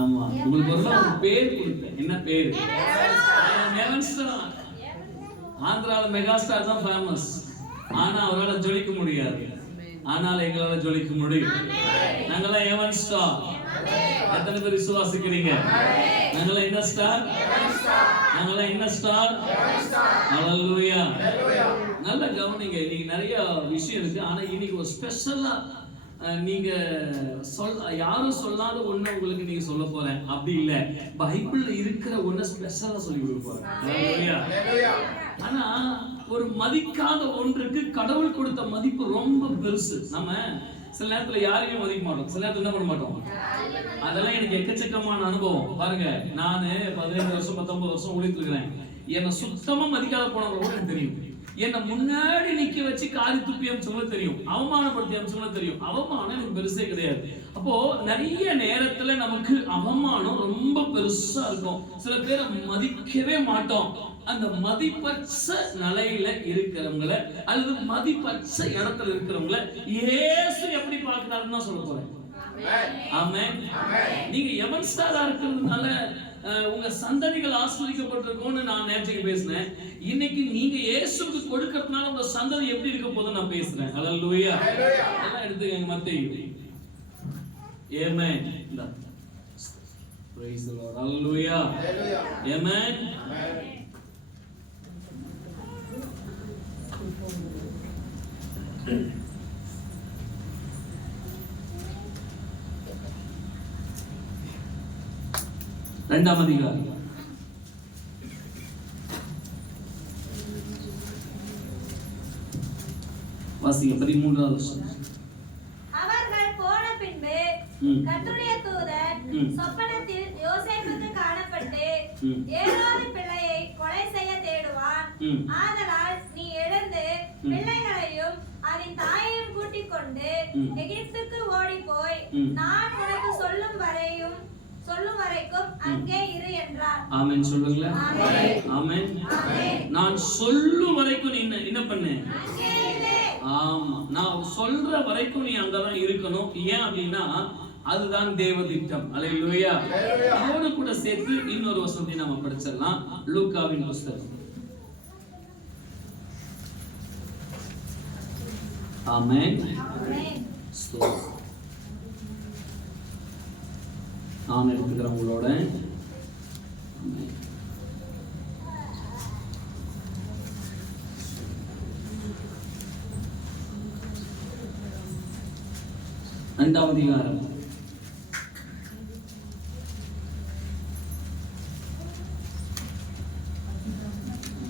ஆமா, உங்களுக்கு ஒரு பேர் கொடுத்தேன். என்ன பேர்? ஆந்திரால மெகாஸ்டார் தான் ஃபேமஸ். ஆனா அவரால் ஜொலிக்க முடியாது. ஆனால் எங்களால ஜொலிக்க முடியும். நாங்களாம் எவன் ஸ்டார். எத்தனை பேர் விசுவாசிக்கிறீங்க? நாங்களாம் என்ன ஸ்டார்? நாங்களாம் என்ன ஸ்டார்? ஹல்லேலூயா. நல்ல கவனிங்க. இன்னைக்கு நிறைய விஷயம் இருக்கு. ஆனா இன்னைக்கு ஒரு ஸ்பெஷலா நீங்க யாரும் சொல்லாத ஒண்ணு உங்களுக்கு நீங்க சொல்ல போறேன். அப்படி இல்ல, பைபிள்ல இருக்கிற ஒண்ணு ஸ்பெஷலா சொல்லி கொடுப்பாரு. ஹல்லேலூயா. ஆனா ஒரு மதிக்காத ஒன்றுக்கு கடவுள் கொடுத்த மதிப்பு ரொம்ப பெருசு. நம்ம சில நேரத்துல யாரையுமே மதிக்க மாட்டோம். சில நேரத்துல என்ன பண்ண மாட்டோம். அதெல்லாம் எனக்கு எக்கச்சக்கமான அனுபவம். பாருங்க, நானு 15 வருஷம் 19 வருஷம் ஊழியத்துக்கிறேன். என்னை சுத்தமா மதிக்காத போனவங்க கூட எனக்கு தெரியும். என்ன முன்னாடி நிக்க வச்சு காரி துப்பி அம்சங்கள தெரியும், அவமானப்படுத்தி அம்சங்கள தெரியும். அவமானம் எனக்கு பெருசே கிடையாது. அப்போ நிறைய நேரத்துல நமக்கு அவமானம் ரொம்ப பெருசா இருக்கும். சில பேரை மதிக்கவே மாட்டோம். அந்த மதிப்பற்ற நிலையில இருக்கிறவங்கள அல்லது மதிப்பற்ற இடத்துல இருக்கிறவங்கள இயேசு எப்படி பார்க்கிறாருன்னு தான் சொல்ல போறேன். ஆமென். நீங்க எவன் ஸ்டாரா இருக்கிறதுனால உங்க சந்ததிகள் ஆசீர்வதிக்கப்பட்டிருக்கும்னு நான் நேற்றுக்கு பேசினேன். இன்னைக்கு நீங்க இயேசுவுக்கு கொடுக்கிறதுனால உங்க சந்ததி எப்படி இருக்க போதுன்னு நான் பேசுறேன். ஹல்லேலூயா. எல்லாம் எடுத்துக்கங்க. மத்தேயு. ஆமென். Praise the Lord. ஹல்லேலூயா. ஆமென். இரண்டாம் அதிகாரம் வாசிங்க. 13வது வசனம். அவர்கள் போன பின்பு கர்த்தருடைய தூதன் சொப்பனத்தில் யோசேப்புக்கு காணப்பட்டு, ஏரோது பிள்ளையை கொலை செய்ய தேடுவான். ஆதலால் நீ எழுந்து பிள்ளைகளையும் அதன் தாயையும் கூட்டிக் கொண்டு எகிப்துக்கு ஓடி போய் நான் உனக்கு சொல்லும் வரைக்கும் அங்கே இரு என்றார். ஆமென் சொல்லுங்க. ஆமென். நான் சொல்லும் வரைக்கும் நீ என்ன பண்ணு? ஆமா, நான் சொல்ற வரைக்கும் நீ அங்கதான் இருக்கணும். ஏன் அப்படின்னா அதுதான் தேவ திட்டம். ஹல்லேலூயா. அதோடு கூட சேர்த்து இன்னொரு வசனத்தை நாம படிச்சிடலாம். லூக்காவின் புத்தகம். ஆமென். நான் எடுத்துக்கிறேன் உங்களோட. இரண்டாம் அதிகாரம்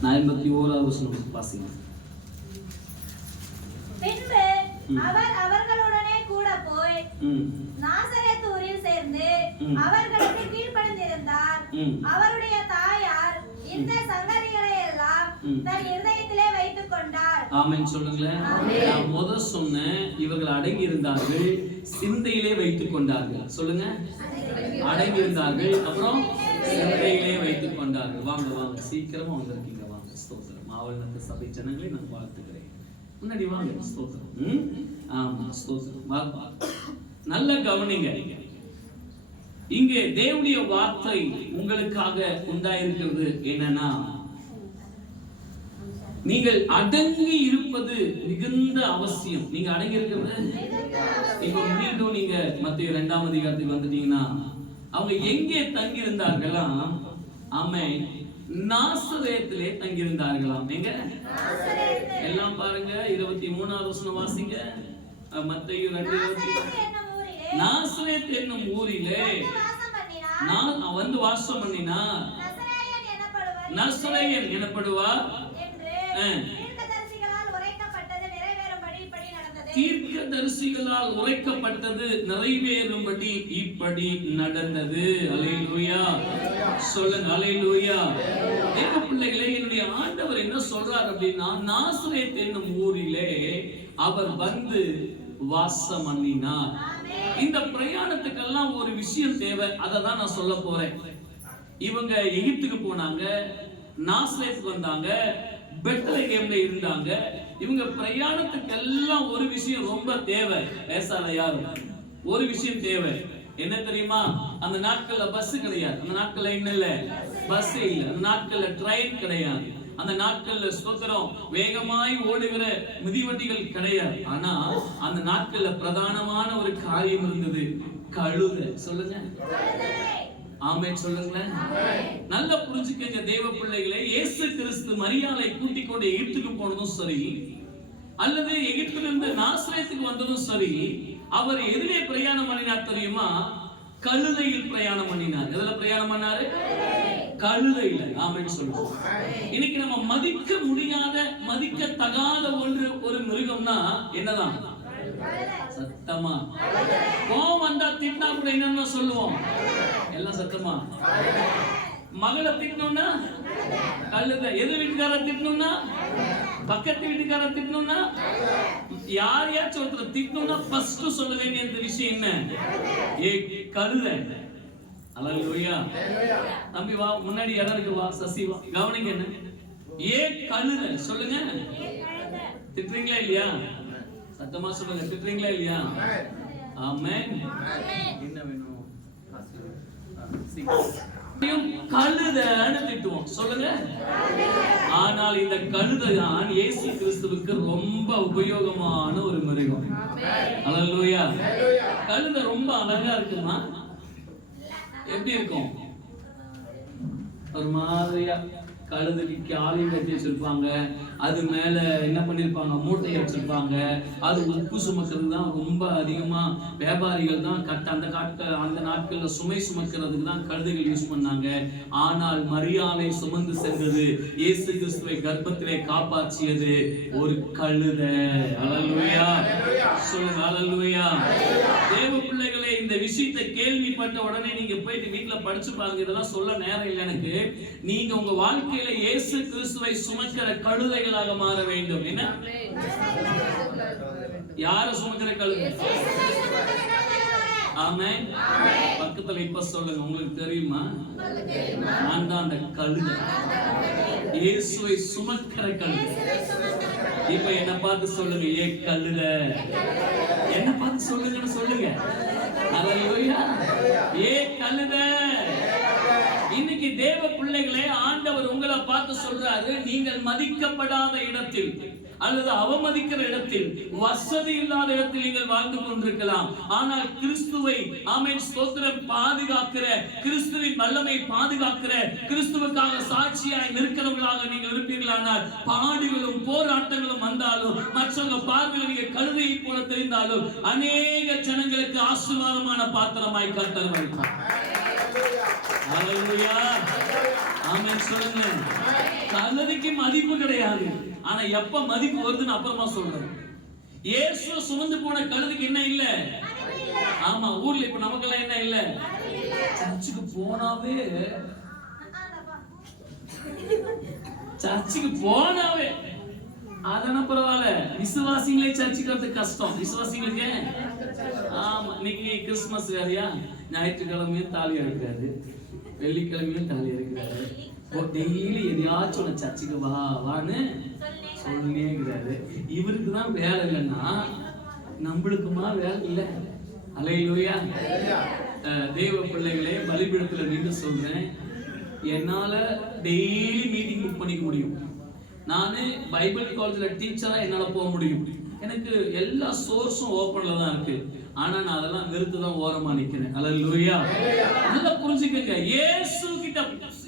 41வது வசனம் வாசிங்க. பின்பு அவர் அவர்களுடனே கூட போய் நாசரேத் ஊரில் சேர்ந்து அவர்களுக்கு கீழ்ப்படிந்திருந்தார். அவருடைய தாயார் இந்த சங்கதிகளை எல்லாம் தன் இருதயத்திலே வைத்துக் கொண்டார். ஆமென் சொல்லுங்களேன். நான் முதல் சொன்னேன், இவர்கள் அடங்கி இருந்தார்கள், சிந்தையிலே வைத்துக் கொண்டார்கள். சொல்லுங்க, அடங்கி இருந்தார்கள், அப்புறம் சிந்தையிலே வைத்துக் கொண்டார்கள். வாங்க வாங்க, சீக்கிரமா வந்திருக்கீங்க. வாங்க. ஸ்தோத்திரம். மாவட்ட சபை ஜனங்களை நான் வாழ்த்துக்கிறேன். முன்னாடி வாங்க. ஸ்தோத்திரம். ஆமா, ஸ்தோத்திரம். நல்ல கவனிங்க. இங்கே தேவனுடைய வார்த்தை உங்களுக்காக உண்டாயிருக்கிறது என்னன்னா, நீங்கள் அடங்கி இருப்பது மிகுந்த அவசியம். நீங்க அடங்கி இருக்கிறது இப்ப மீண்டும் நீங்க மத்தேயு 2ஆம் அதிகாரத்துக்கு வந்துட்டீங்கன்னா, அவங்க எங்கே தங்கி இருந்தார்களாம்? ஆமென். நாசரேத்திலே தங்கி இருந்தார்களாம். எங்க? எல்லாம் பாருங்க. 23வது வசனம் வாசிங்க. மத்தேயு 2:20. நாசரேத் என்னும் ஊரிலே நான் வந்து வாசம் பண்ணினார். நசரேயன் எனப்படுவார். தீர்க்கதரிசிகளால் உரைக்கப்பட்டது நிறைவேறும்படி இப்படி நடந்தது. அல்லேலூயா சொல்லுங்க. அல்லேலூயா. தேவ பிள்ளைகளே, என்னுடைய ஆண்டவர் என்ன சொல்றார் அப்படின்னா, நாசரேத் என்னும் ஊரிலே அவர் வந்து வாசம் பண்ணினார். இந்த பிரயாணத்துக்கெல்லாம் ஒரு விஷயம் தேவை. அதை தான் நான் சொல்ல போறேன். இவங்க எகிப்துக்கு போனாங்க, நாசரேத்துக்கு வந்தாங்க, பெத்லகேம்ல இருந்தாங்க. இவங்க பிரயாணத்துக்கு எல்லாம் ஒரு விஷயம் ரொம்ப தேவை. பேசாத யாரும். ஒரு விஷயம் தேவை. என்ன தெரியுமா? அந்த நாட்கள்ல பஸ் கிடையாது. அந்த நாட்கள்ல என்ன இல்ல? பஸ் இல்ல. அந்த நாட்கள்ல ட்ரெயின் கிடையாது. அந்த நாட்கள்ல ஸ்தோத்திரம் வேகமாய் ஓடுகிற மிதிவண்டிகள் கிடையாது. ஆனா அந்த நாட்கள்ல பிரதானமான ஒரு காரியம் இருந்தது, கழுதை. சொல்லுங்க ஆமென் சொல்லுங்களேன். நல்லா புரிஞ்சுக்கங்க தேவ பிள்ளைகளே. இயேசு கிறிஸ்து மரியாளை கூட்டிக் கொண்டு எகிப்துக்கு போனதும் சரி, அல்லது எகிப்திலிருந்து நாசரேத்துக்கு வந்ததும் சரி, அவர் எதிலே பிரயாணம் பண்ணினார் தெரியுமா? கழுதையில் பிரயாணம் பண்ணினார். எதுல பிரயாணம் பண்ணாரு? கழுதையில. ஆமென் சொல்லுங்க. இன்னைக்கு நம்ம மதிக்க முடியாத, மதிக்க தகாத ஒரு மிருகம்னா என்னதான்? சத்தமா கோவம் வந்தா திட்டினா கூட என்னன்னு சொல்லுவோம்? எல்லாம் சத்தமா. மகளை திட்டணும்னா கழுதை. எது வீட்டுக்கார திட்டணும்னா? பக்கத்து வீட்டுக்கார திட்டணும்னா? யாரையாச்சும் ஒருத்தர் திட்டணும்னா ஃபர்ஸ்ட் சொல்ல வேண்டிய இந்த விஷயம் என்ன? ஏ கழுதை. அல்லேலூயா. தம்பி வா, முன்னாடி இடம் இருக்கு, வா. சசி வா. கவனிங்க என்ன? ஏ கழுதை. சொல்லுங்க. திட்டுறீங்களா இல்லையா? சத்தமா சொல்லுங்க. திட்டுறீங்களா இல்லையா? ஆமென். என்ன வேணும்? கழுதைன்னு திட்டுவோம். சொல்லுங்க. ஆனால் இந்த கழுதை தான் இயேசு கிறிஸ்துவுக்கு ரொம்ப உபயோகமான ஒரு மிருகம். அல்லேலூயா. கழுதை ரொம்ப அழகா இருக்குமா? எப்படி இருக்கும்? ஒரு மாதிரியா கழுதைக்கு காலையும் கட்டி வச்சிருப்பாங்க. அது மேல என்ன பண்ணிருப்பாங்க? மூட்டையை வச்சிருப்பாங்க. அது உப்பு சுமக்கிறது தான் ரொம்ப அதிகமா வியாபாரிகள் தான் அந்த நாட்கள்ல சுமை சுமக்கிறதுக்கு தான் கழுதைகள் யூஸ் பண்ணாங்க. ஆனால் மரியாதை சுமந்து சென்றது, இயேசு கிறிஸ்துவை கர்ப்பத்திலே காப்பாற்றியது ஒரு கழுதை. அல்லேலூயா. சொல்லுங்க அல்லேலூயா. தேவ பிள்ளைகளே, இந்த விஷயத்தை கேள்விப்பட்ட உடனே நீங்க போயிட்டு வீட்டுல படிச்சு பாருங்க. இதெல்லாம் சொல்ல நேரம் இல்லை எனக்கு. நீங்க உங்க வாழ்க்கையில இயேசு கிறிஸ்துவை சுமக்கிற கழுதைகளாக மாற வேண்டும். என்ன? யார சுமக்கிற கழுதை? ஆமென். பக்கத்துல இப்ப சொல்லுங்க. உங்களுக்கு தெரியுமா? நான் தான் அந்த கழுதை. இயேசுவை சுமக்கிற கழுதை. இப்ப என்ன பார்த்து சொல்லுங்க, ஏ கழுதை. என்ன பார்த்து சொல்லுங்கன்னு சொல்லுங்க. அல்லேலூயா. ஏ கழுதை. இன்னைக்கு தேவ பிள்ளைகளே, ஆண்டவர் உங்களை பார்த்து சொல்றாரு, நீங்கள் மதிக்கப்படாத இடத்தில் அல்லது அவமதிக்கிற இடத்தில், வசதி இல்லாத இடத்தில் நீங்கள் வாழ்ந்து கொண்டிருக்கலாம். ஆனால் கிறிஸ்துவை ஆமென் ஸ்தோத்திரம் பாதுகாக்கிற, கிறிஸ்துவின் வல்லமை பாதுகாக்கிற, கிறிஸ்துவுக்காக சாட்சியாய் நிற்கிறவர்களாக நீங்கள் இருப்பீர்களானால், பாடுகளும் போராட்டங்களும் வந்தாலும், மற்றவங்க பார்வையில் நீங்க கழுதையை போல தெரிந்தாலும், அநேக ஜனங்களுக்கு ஆசீர்வாதமான பாத்திரமாய் கர்த்தர் வைப்பார். அல்லேலூயா. ஆமென் சொல்லுங்க. கழுதைக்கு மதிப்பு கிடையாது. ஆனா எப்ப மதிப்பு வருதுன்னு அப்புறமா சொல்றேன். இயேசு சுமந்து போன கழுதைக்கு என்ன இல்ல? ஆமா, ஊர்ல இப்ப நமக்கெல்லாம் என்ன இல்ல? சர்ச்சுக்கு போனாவே அதெல்லாம் பரவாயில்ல. விசுவாசிங்களே சர்ச்சுக்கு வரது கஷ்டம். விசுவாசிங்களுக்கு ஆமா. இன்னைக்கு கிறிஸ்துமஸ் வேறையா? ஞாயிற்றுக்கிழமையும் தாலி அறுக்கிறாரு, வெள்ளிக்கிழமையும் தாலி அறுக்கிறாரு. டெய்லி எதையாச்சும் சர்ச்சுக்கு வான்னு சொல்லிக்கிறாரு. இவருக்கு தான் வேலை இல்லைன்னா நம்மளுக்குமா வேலை இல்லை? அல்லேலூயா. தேவ பிள்ளைகளே, பலிபீடத்துல நின்று சொல்றேன், என்னால டெய்லி மீட்டிங் புக் பண்ணிக்க முடியும். நானு பைபிள் காலேஜ்ல டீச்சரா என்னால போக முடியும். எனக்கு எல்லா சோர்ஸும் ஓப்பன்ல தான் இருக்கு. ஆனா நான் அதெல்லாம் வெறுத்து தான் ஓரமா நிக்கிறேன். அல்லேலூயா. நல்லா புரிஞ்சுக்கங்க.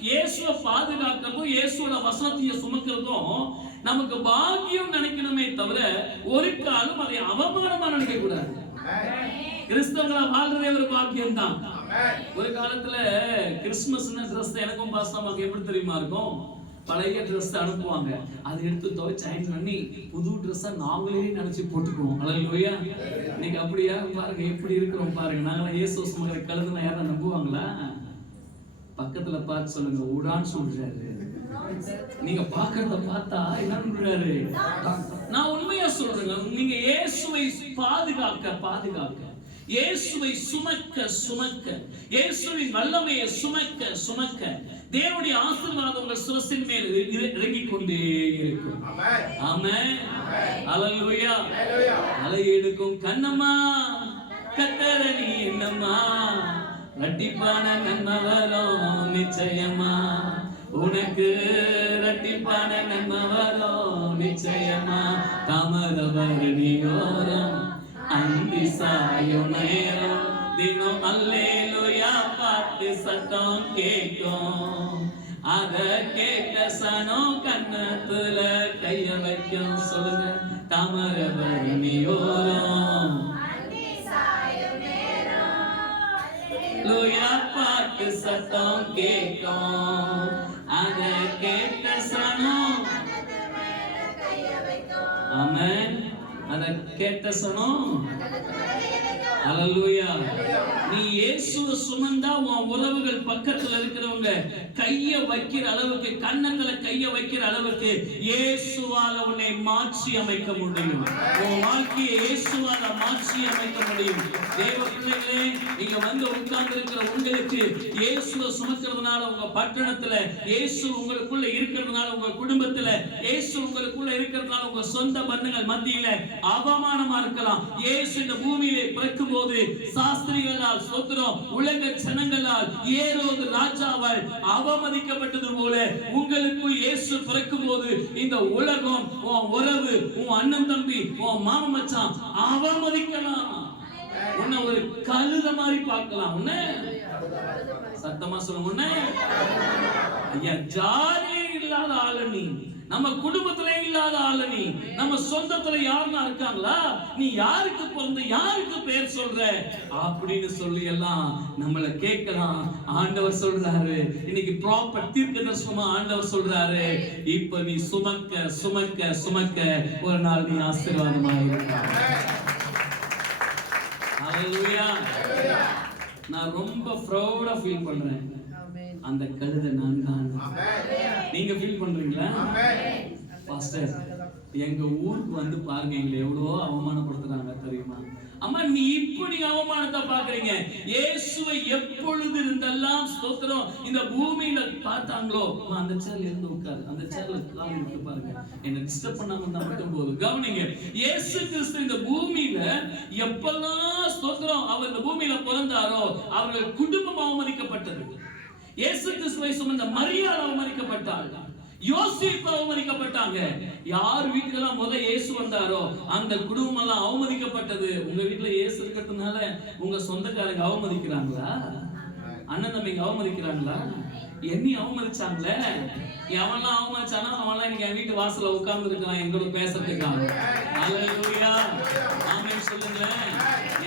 இயேசுவை பாதுகாக்கிறதும் இயேசுவோட வசனத்தையும் சுமக்கிறதும் நமக்கு பாக்கியம் நினைக்கணுமே தவிர ஒரு காலம் அதை அவமானமா நினைக்க கூடாது. கிறிஸ்தவங்களா வாழ்றதே ஒரு பாக்கியம் தான். ஒரு காலத்துல கிறிஸ்துமஸ் ட்ரெஸ் எனக்கும் பாஸ்தாமாக்கு எப்படி தெரியுமா இருக்கும்? பழைய ட்ரெஸ் அனுப்புவாங்க, அதை எடுத்து துவைச்சு அயன் பண்ணி புது ட்ரெஸ்ஸா நாங்களே நினைச்சு போட்டுக்குவோம். அல்லேலூயா. இன்னைக்கு அப்படியா? பாருங்க எப்படி இருக்கிறோம் பாருங்க. நாங்களாம் இயேசு சுமக்கிற கழுதுனா யாரும் நம்புவாங்களா? பக்கத்துல பார்த்து சொல்லுங்க, ஊடான்னு சொல்றாரு. நீங்க பாக்குறத பார்த்தா என்ன? நான் உண்மையா சொல்றேங்க. நீங்க இயேசுவை பாதுகாக்க, இயேசுவை சுமக்க, இயேசுவின் வல்லமையை சுமக்க தேவனுடைய ஆசீர்வாதம் உங்கள் சிரசின் மேல் இறங்கிக் கொண்டே இருக்கும். ஆமென். அல்லேலூயா. அலை எடுக்கும் கண்ணம்மா கத்தரை நீ என்னம்மா இரட்டிப்பான நன்மை வரும் நிச்சயமா, உனக்கு இரட்டிப்பான நன்மை வரும் நிச்சயமா. தாமரபரணியோரம் அந்தி சாயும் நேரம் தினம் அல்லேலூயா பாட்டு சத்தம் கேட்கும். அத கேட்ட சனம் கண்ணத்துல கைய வைக்கும். சொல்லுங்க, தாமரபரணியோரம் லூயா பாட்டு சத்தம் கேட்கும். அத கேட்ட சனம் ஆமென். அத கேட்ட சனம் ஹல்லேலூயா. நீ இயேசுவை சுமந்தா உன் உறவுகள் பக்கத்துல இருக்கிறவங்க கைய வைக்கிற அளவுக்கு, கண்ணத்துல கைய வைக்கிற அளவுக்கு இயேசுவால உன்னை மாற்றி அமைக்க முடியும். உன் வாழ்க்கையை இயேசுவால மாற்றி அமைக்க முடியும். தேவ பிள்ளைகளே, நீங்க வந்து உட்கார்ந்து இருக்கிற உங்களுக்கு இயேசுவை சுமக்கிறதுனால உங்க பட்டணத்துல இயேசு உங்களுக்குள்ள இருக்கிறதுனால, உங்க குடும்பத்துல இயேசு உங்களுக்குள்ள இருக்கிறதுனால, உங்க சொந்த பந்தங்கள் மத்தியில அவமானமா இருக்கலாம். இயேசு இந்த பூமியிலே பிறக்கும் போது சாஸ்திரிகளால் ஸ்தோத்திரம், உலக ஜனங்களால் ஏரோது ராஜாவால் அவமதிக்கப்பட்டது போல உங்களுக்குள் இயேசு பிறக்கும் போது இந்த உலகம், உன் உறவு, உன் அண்ணன் தம்பி, உன் மாமா மச்சான் அவமதிக்கலாம். உன்னை ஒரு கழுத மாதிரி பார்க்கலாம். உன்னை சத்தமா சொல்லுங்க, உன்னை ஐயா ஜாதி இல்லாத ஆளு நீ, நம்ம குடும்பத்துல இல்லாத ஆளு நீ, நம்ம சொந்தத்துல யாருன்னா இருக்காங்களா, நீ யாருக்கு பிறந்த யாருக்கு பேர் சொல்ற அப்படின்னு சொல்லி எல்லாம் நம்மள கேட்கலாம். ஆண்டவர் சொல்றாரு, இன்னைக்கு ப்ராப்பர் தீர்க்கதரிசனமா ஆண்டவர் சொல்றாரு, இப்ப நீ சுமக்க சுமக்க சுமக்க ஒரு நாள் நீ ஆசீர்வாதமாக இருக்க. ஹல்லேலூயா. நான் ரொம்ப ப்ரௌடா ஃபீல் பண்றேன். அந்த கழுதை நான் தான். நீங்க ஃபீல் பண்றீங்களா? பாஸ்டர், எங்க ஊருக்கு வந்து பாருங்க, எங்களை எவ்வளவோ அவமானப்படுத்துறாங்க தெரியுமா? அம்மா, நீ இப்படி அவமானத்தை பாக்குறீங்க. இயேசுவை எப்பொழுது இருந்தெல்லாம் ஸ்தோத்திரம் இந்த பூமியில பார்த்தாங்களோ, அந்த சேர்ல இருந்து உட்காரு, அந்த சேர்ல கால் விட்டு பாருங்க, என்ன டிஸ்டர்ப் பண்ணாம இருந்தா மட்டும் போதும். கவனிங்க, இயேசு கிறிஸ்து இந்த பூமியில எப்பெல்லாம் ஸ்தோத்திரம் அவர் இந்த பூமியில பிறந்தாரோ அவர்கள் குடும்பம் அவமதிக்கப்பட்டது. இயேசு கிறிஸ்துவை சுமந்த மரியாள் அவமதிக்கப்பட்டாள், யோசேப்பு அவமதிக்கப்பட்டாங்க. யார் வீட்டுக்கெல்லாம் முதல்ல இயேசு வந்தாரோ அந்த குடும்பம் எல்லாம் அவமதிக்கப்பட்டது. உங்க வீட்டுல இயேசு இருக்கிறதுனால உங்க சொந்தக்காரங்க அவமதிக்கிறாங்களா? அண்ணன் தம்பிங்க அவமதிக்கிறாங்களா? என்னி அவமதிச்சாங்களே, எவன்லாம் அவமதிச்சானா அவன்லாம் இன்னைக்கு என் வீட்டு வாசல்ல உட்கார்ந்து இருக்கலாம் எங்களோட பேசுறதுக்காக. ஹல்லேலூயா, ஆமென் சொல்லுங்க.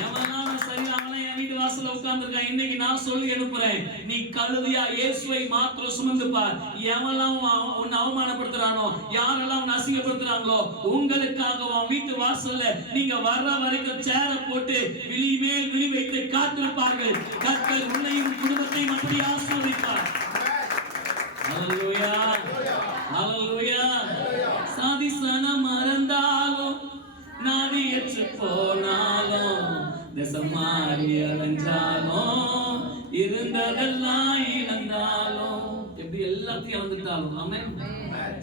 எவன்லாம் சரி அவன்லாம் என் வீட்டு வாசல்ல உட்கார்ந்து இருக்கான், இன்னைக்கு நான் சொல்லி அனுப்புறேன், நீ கழுதையா இயேசுவை மாத்திரம் சுமந்து பார். எவன்லாம் உன்னை அவமானப்படுத்துறானோ, யாரெல்லாம் உன்னை அசிங்கப்படுத்துறாங்களோ, உங்களுக்காக உன் வீட்டு வாசல்ல நீங்க வர்ற வரைக்கும் சேர போட்டு விழி மேல் விழி வைத்து காத்திருப்பார்கள். கர்த்தர் உன்னையும் குடும்பத்தையும் அப்படி ஆசீர்வதிப்பார். ஹல்லேலூயா, ஹல்லேலூயா. சாதிசன மறந்தாலும் நாதியற்று போனாலும் தேசம் மாறி அலைஞ்சாலும் இருந்ததெல்லாம் இழந்தாலும், எப்படி எல்லாத்தையும் இழந்துட்டாலும், ஆமென்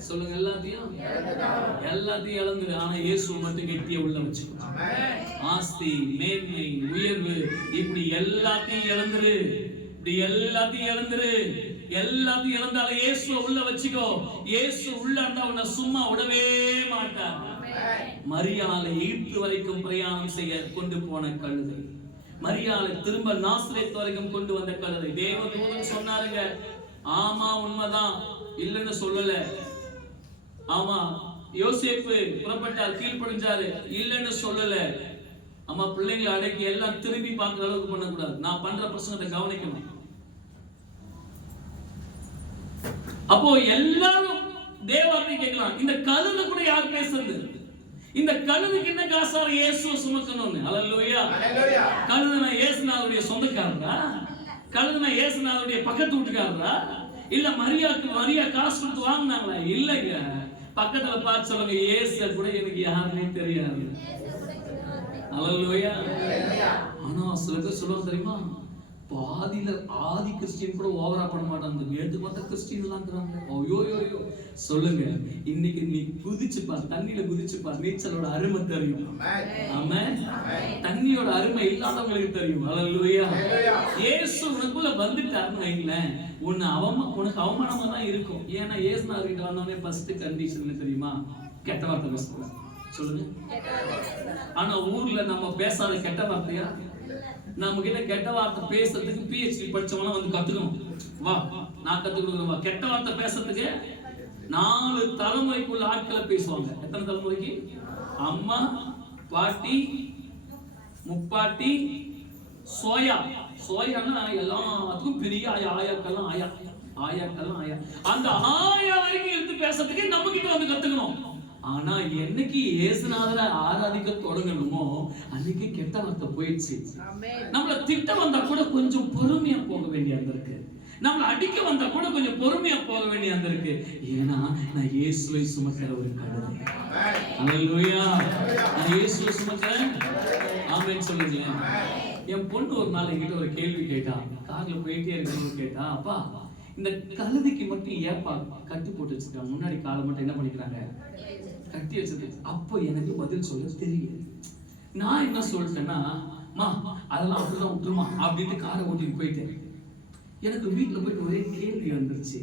சொல்லுங்க, எல்லாத்தையும் இழந்துரு. ஆனா இயேசு மட்டும் கெட்டிய உள்ள வச்சுக்கோ. ஆஸ்தி, மேன்மை, உயர்வு, இப்படி எல்லாத்தையும் இழந்துரு, இப்படி எல்லாத்தையும் இழந்துரு. எல்லாத்தையும் இழந்தாலும் இயேசுவை உள்ள வச்சுக்கோ. இயேசு உள்ள இருந்தா உன்னை சும்மா விடவே மாட்டார். மரியாளை எகிப்து வரைக்கும் பிரயாணம் செய்ய கொண்டு போன கழுதை, மரியாளை திரும்ப நாசரேத் வரைக்கும் கொண்டு வந்த கழுதை. தேவதூதன் சொன்னாருங்க, ஆமா உண்மைதான், இல்லைன்னு சொல்லல. ஆமா, யோசேப்பு புறப்பட்டார், கீழ்ப்படிஞ்சாரு, இல்லைன்னு சொல்லல. ஆமா, பிள்ளைங்களை அடக்கி எல்லாம் திரும்பி பார்க்கிற அளவுக்கு பண்ணக்கூடாது. நான் பண்ற பிரச்சனத்தை கவனிக்கணும். அப்போ எல்லாரும் தேவார்த்தை கேட்கலாம், இந்த கழுதை கூட யார் பேசுறது? இந்த கழுதைக்கு என்ன காசார இயேசுவை சுமக்கணும்னு. ஹல்லேலூயா. கழுதைனா இயேசுநாதருடைய சொந்தக்காரரா? கழுதைனா இயேசுநாதருடைய பக்கத்து வீட்டுக்காரரா? இல்ல மரியா காசு கொடுத்து வாங்கினாங்களா? இல்லைங்க. பக்கத்துல பார்த்து சொல்லுங்க, இயேசு கூட எனக்கு யாருன்னே தெரியாது. ஹல்லேலூயா. ஆனா சில பேர் சொல்லுவாங்க தெரியுமா, பாதியில ஆதி கிறிஸ்டியன் கூட ஓவரா பண்ண மாட்டாங்க. நேத்து பார்த்தா கிறிஸ்டியன் எல்லாம் இருக்கிறாங்க. ஐயோ சொல்லுங்க, இன்னைக்கு நீ குதிச்சுப்பார், தண்ணியில குதிச்சுப்பார், நீச்சலோட அருமை தெரியும். ஆமென். தண்ணியோட அருமை இல்லாதவங்களுக்கு தெரியும். ஹல்லேலூயா. இயேசு உனக்குள்ள வந்துட்டாருன்னு வைங்களேன், உனக்கு அவமானமா தான் இருக்கும். ஏன்னா இயேசுநாதர் கிட்ட வந்தோடனே ஃபர்ஸ்ட் கண்டிஷன் தெரியுமா? கெட்ட வார்த்தை பேசக்கூடாது. சொல்லுங்க. ஆனா ஊர்ல நம்ம பேசாத கெட்ட வார்த்தையா? நம்ம கிட்ட கெட்ட வார்த்தை பேசுறதுக்கு PhD படிச்சவங்க வந்து கத்துக்கணும். வா, நான் கத்து கொடுக்குறேன். வா, கெட்ட வார்த்தை பேசுறதுக்கு 4 தலைமுறைக்குள்ள ஆட்களை பேசுவாங்க. எத்தனை தலைமுறைக்கு? அம்மா, பாட்டி, முப்பாட்டி, சோயான்னா எல்லாத்துக்கும் பெரிய ஆயாக்கெல்லாம் ஆயா. அந்த ஆயா வரைக்கும் எடுத்து பேசுறதுக்கு நம்ம கிட்ட வந்து கத்துக்கணும். ஆனா என்னைக்கு இயேசுநாதரை ஆராதிக்க தொடங்கணுமோ அன்னைக்கு கெட்ட வார்த்தை போயிடுச்சு. நம்மள திட்ட வந்தா கூட கொஞ்சம் பொறுமையா போக வேண்டிய இருக்கு. நம்மள அடிக்க வந்தா கூட கொஞ்சம் பொறுமையா போக வேண்டிய இருக்கு. ஏன்னா நான் இயேசுவை சுமக்கிற ஒரு கழுதை. ஹல்லேலூயா. நான் இயேசுவை சுமக்கிறேன். ஆமென் சொல்லுங்க. என் பொண்ணு ஒரு நாள் என்கிட்ட ஒரு கேள்வி கேட்டா. கார்ல போயிட்டே இருக்கும்போது கேட்டா, அப்பா இந்த கழுதைக்கு மட்டும் ஏப்பா கட்டு போட்டு வச்சிருக்காங்க, முன்னாடி காலை மட்டும் என்ன பண்ணிக்கிறாங்க, கட்டி வச்சது. அப்போ எனக்கு பதில் சொல்ல தெரியல. நான் என்ன சொல்லிட்டேன்னா, மா அதெல்லாம் அப்படிதான் விட்டுருமா அப்படின்ட்டு காரை ஓட்டிட்டு போயிட்டேன். எனக்கு வீட்டுல போயிட்டு ஒரே கேள்வி வந்துருச்சு.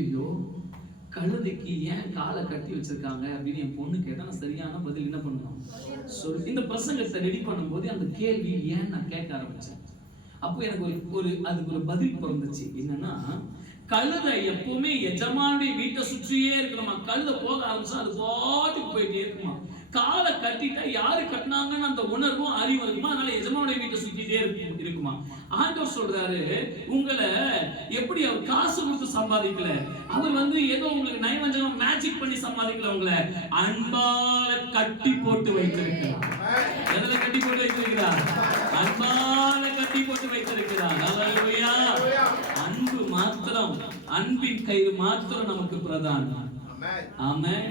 ஐயோ, கழுதைக்கு ஏன் காலை கட்டி வச்சிருக்காங்க அப்படின்னு என் பொண்ணு கேட்டா நான் சரியான பதில் என்ன பண்ணணும் சொல்லி இந்த பிரசங்கத்தை ரெடி பண்ணும்போது அந்த கேள்வி ஏன் நான் கேட்க ஆரம்பிச்சேன். அப்போ எனக்கு அதுக்கு ஒரு பதில் பிறந்துச்சு. என்னன்னா, கழுதை எப்பவுமே எஜமானுடைய வீட்டை சுற்றியே இருக்கணுமா. கழுதை போக ஆரம்பிச்சா அது பாட்டுக்கு போயிட்டே இருக்குமா. காலை கட்டிட்டா யாரு கட்டினாங்கன்னு அந்த உணர்வும் அறிவு இருக்குமா. அதனால எஜமானுடைய வீட்டை சுற்றிட்டே இருக்குமா. ஆண்டவர் சொல்றாரு, உங்களை எப்படி அவர் காசு கொடுத்து சம்பாதிக்கல, அவர் ஏதோ உங்களுக்கு நயவஞ்சகம் மேஜிக் பண்ணி சம்பாதிக்கல, உங்களை அன்பால கட்டி போட்டு வைத்திருக்கிறார். எதுல கட்டி போட்டு வைத்திருக்கிறார்? அன்பால கட்டி போட்டு வைத்திருக்கிறார். ஹல்லேலூயா. அன்பு மாத்திரம், அன்பின் கயிறு மாத்திரம் நமக்கு பிரதானம். ஆமென்.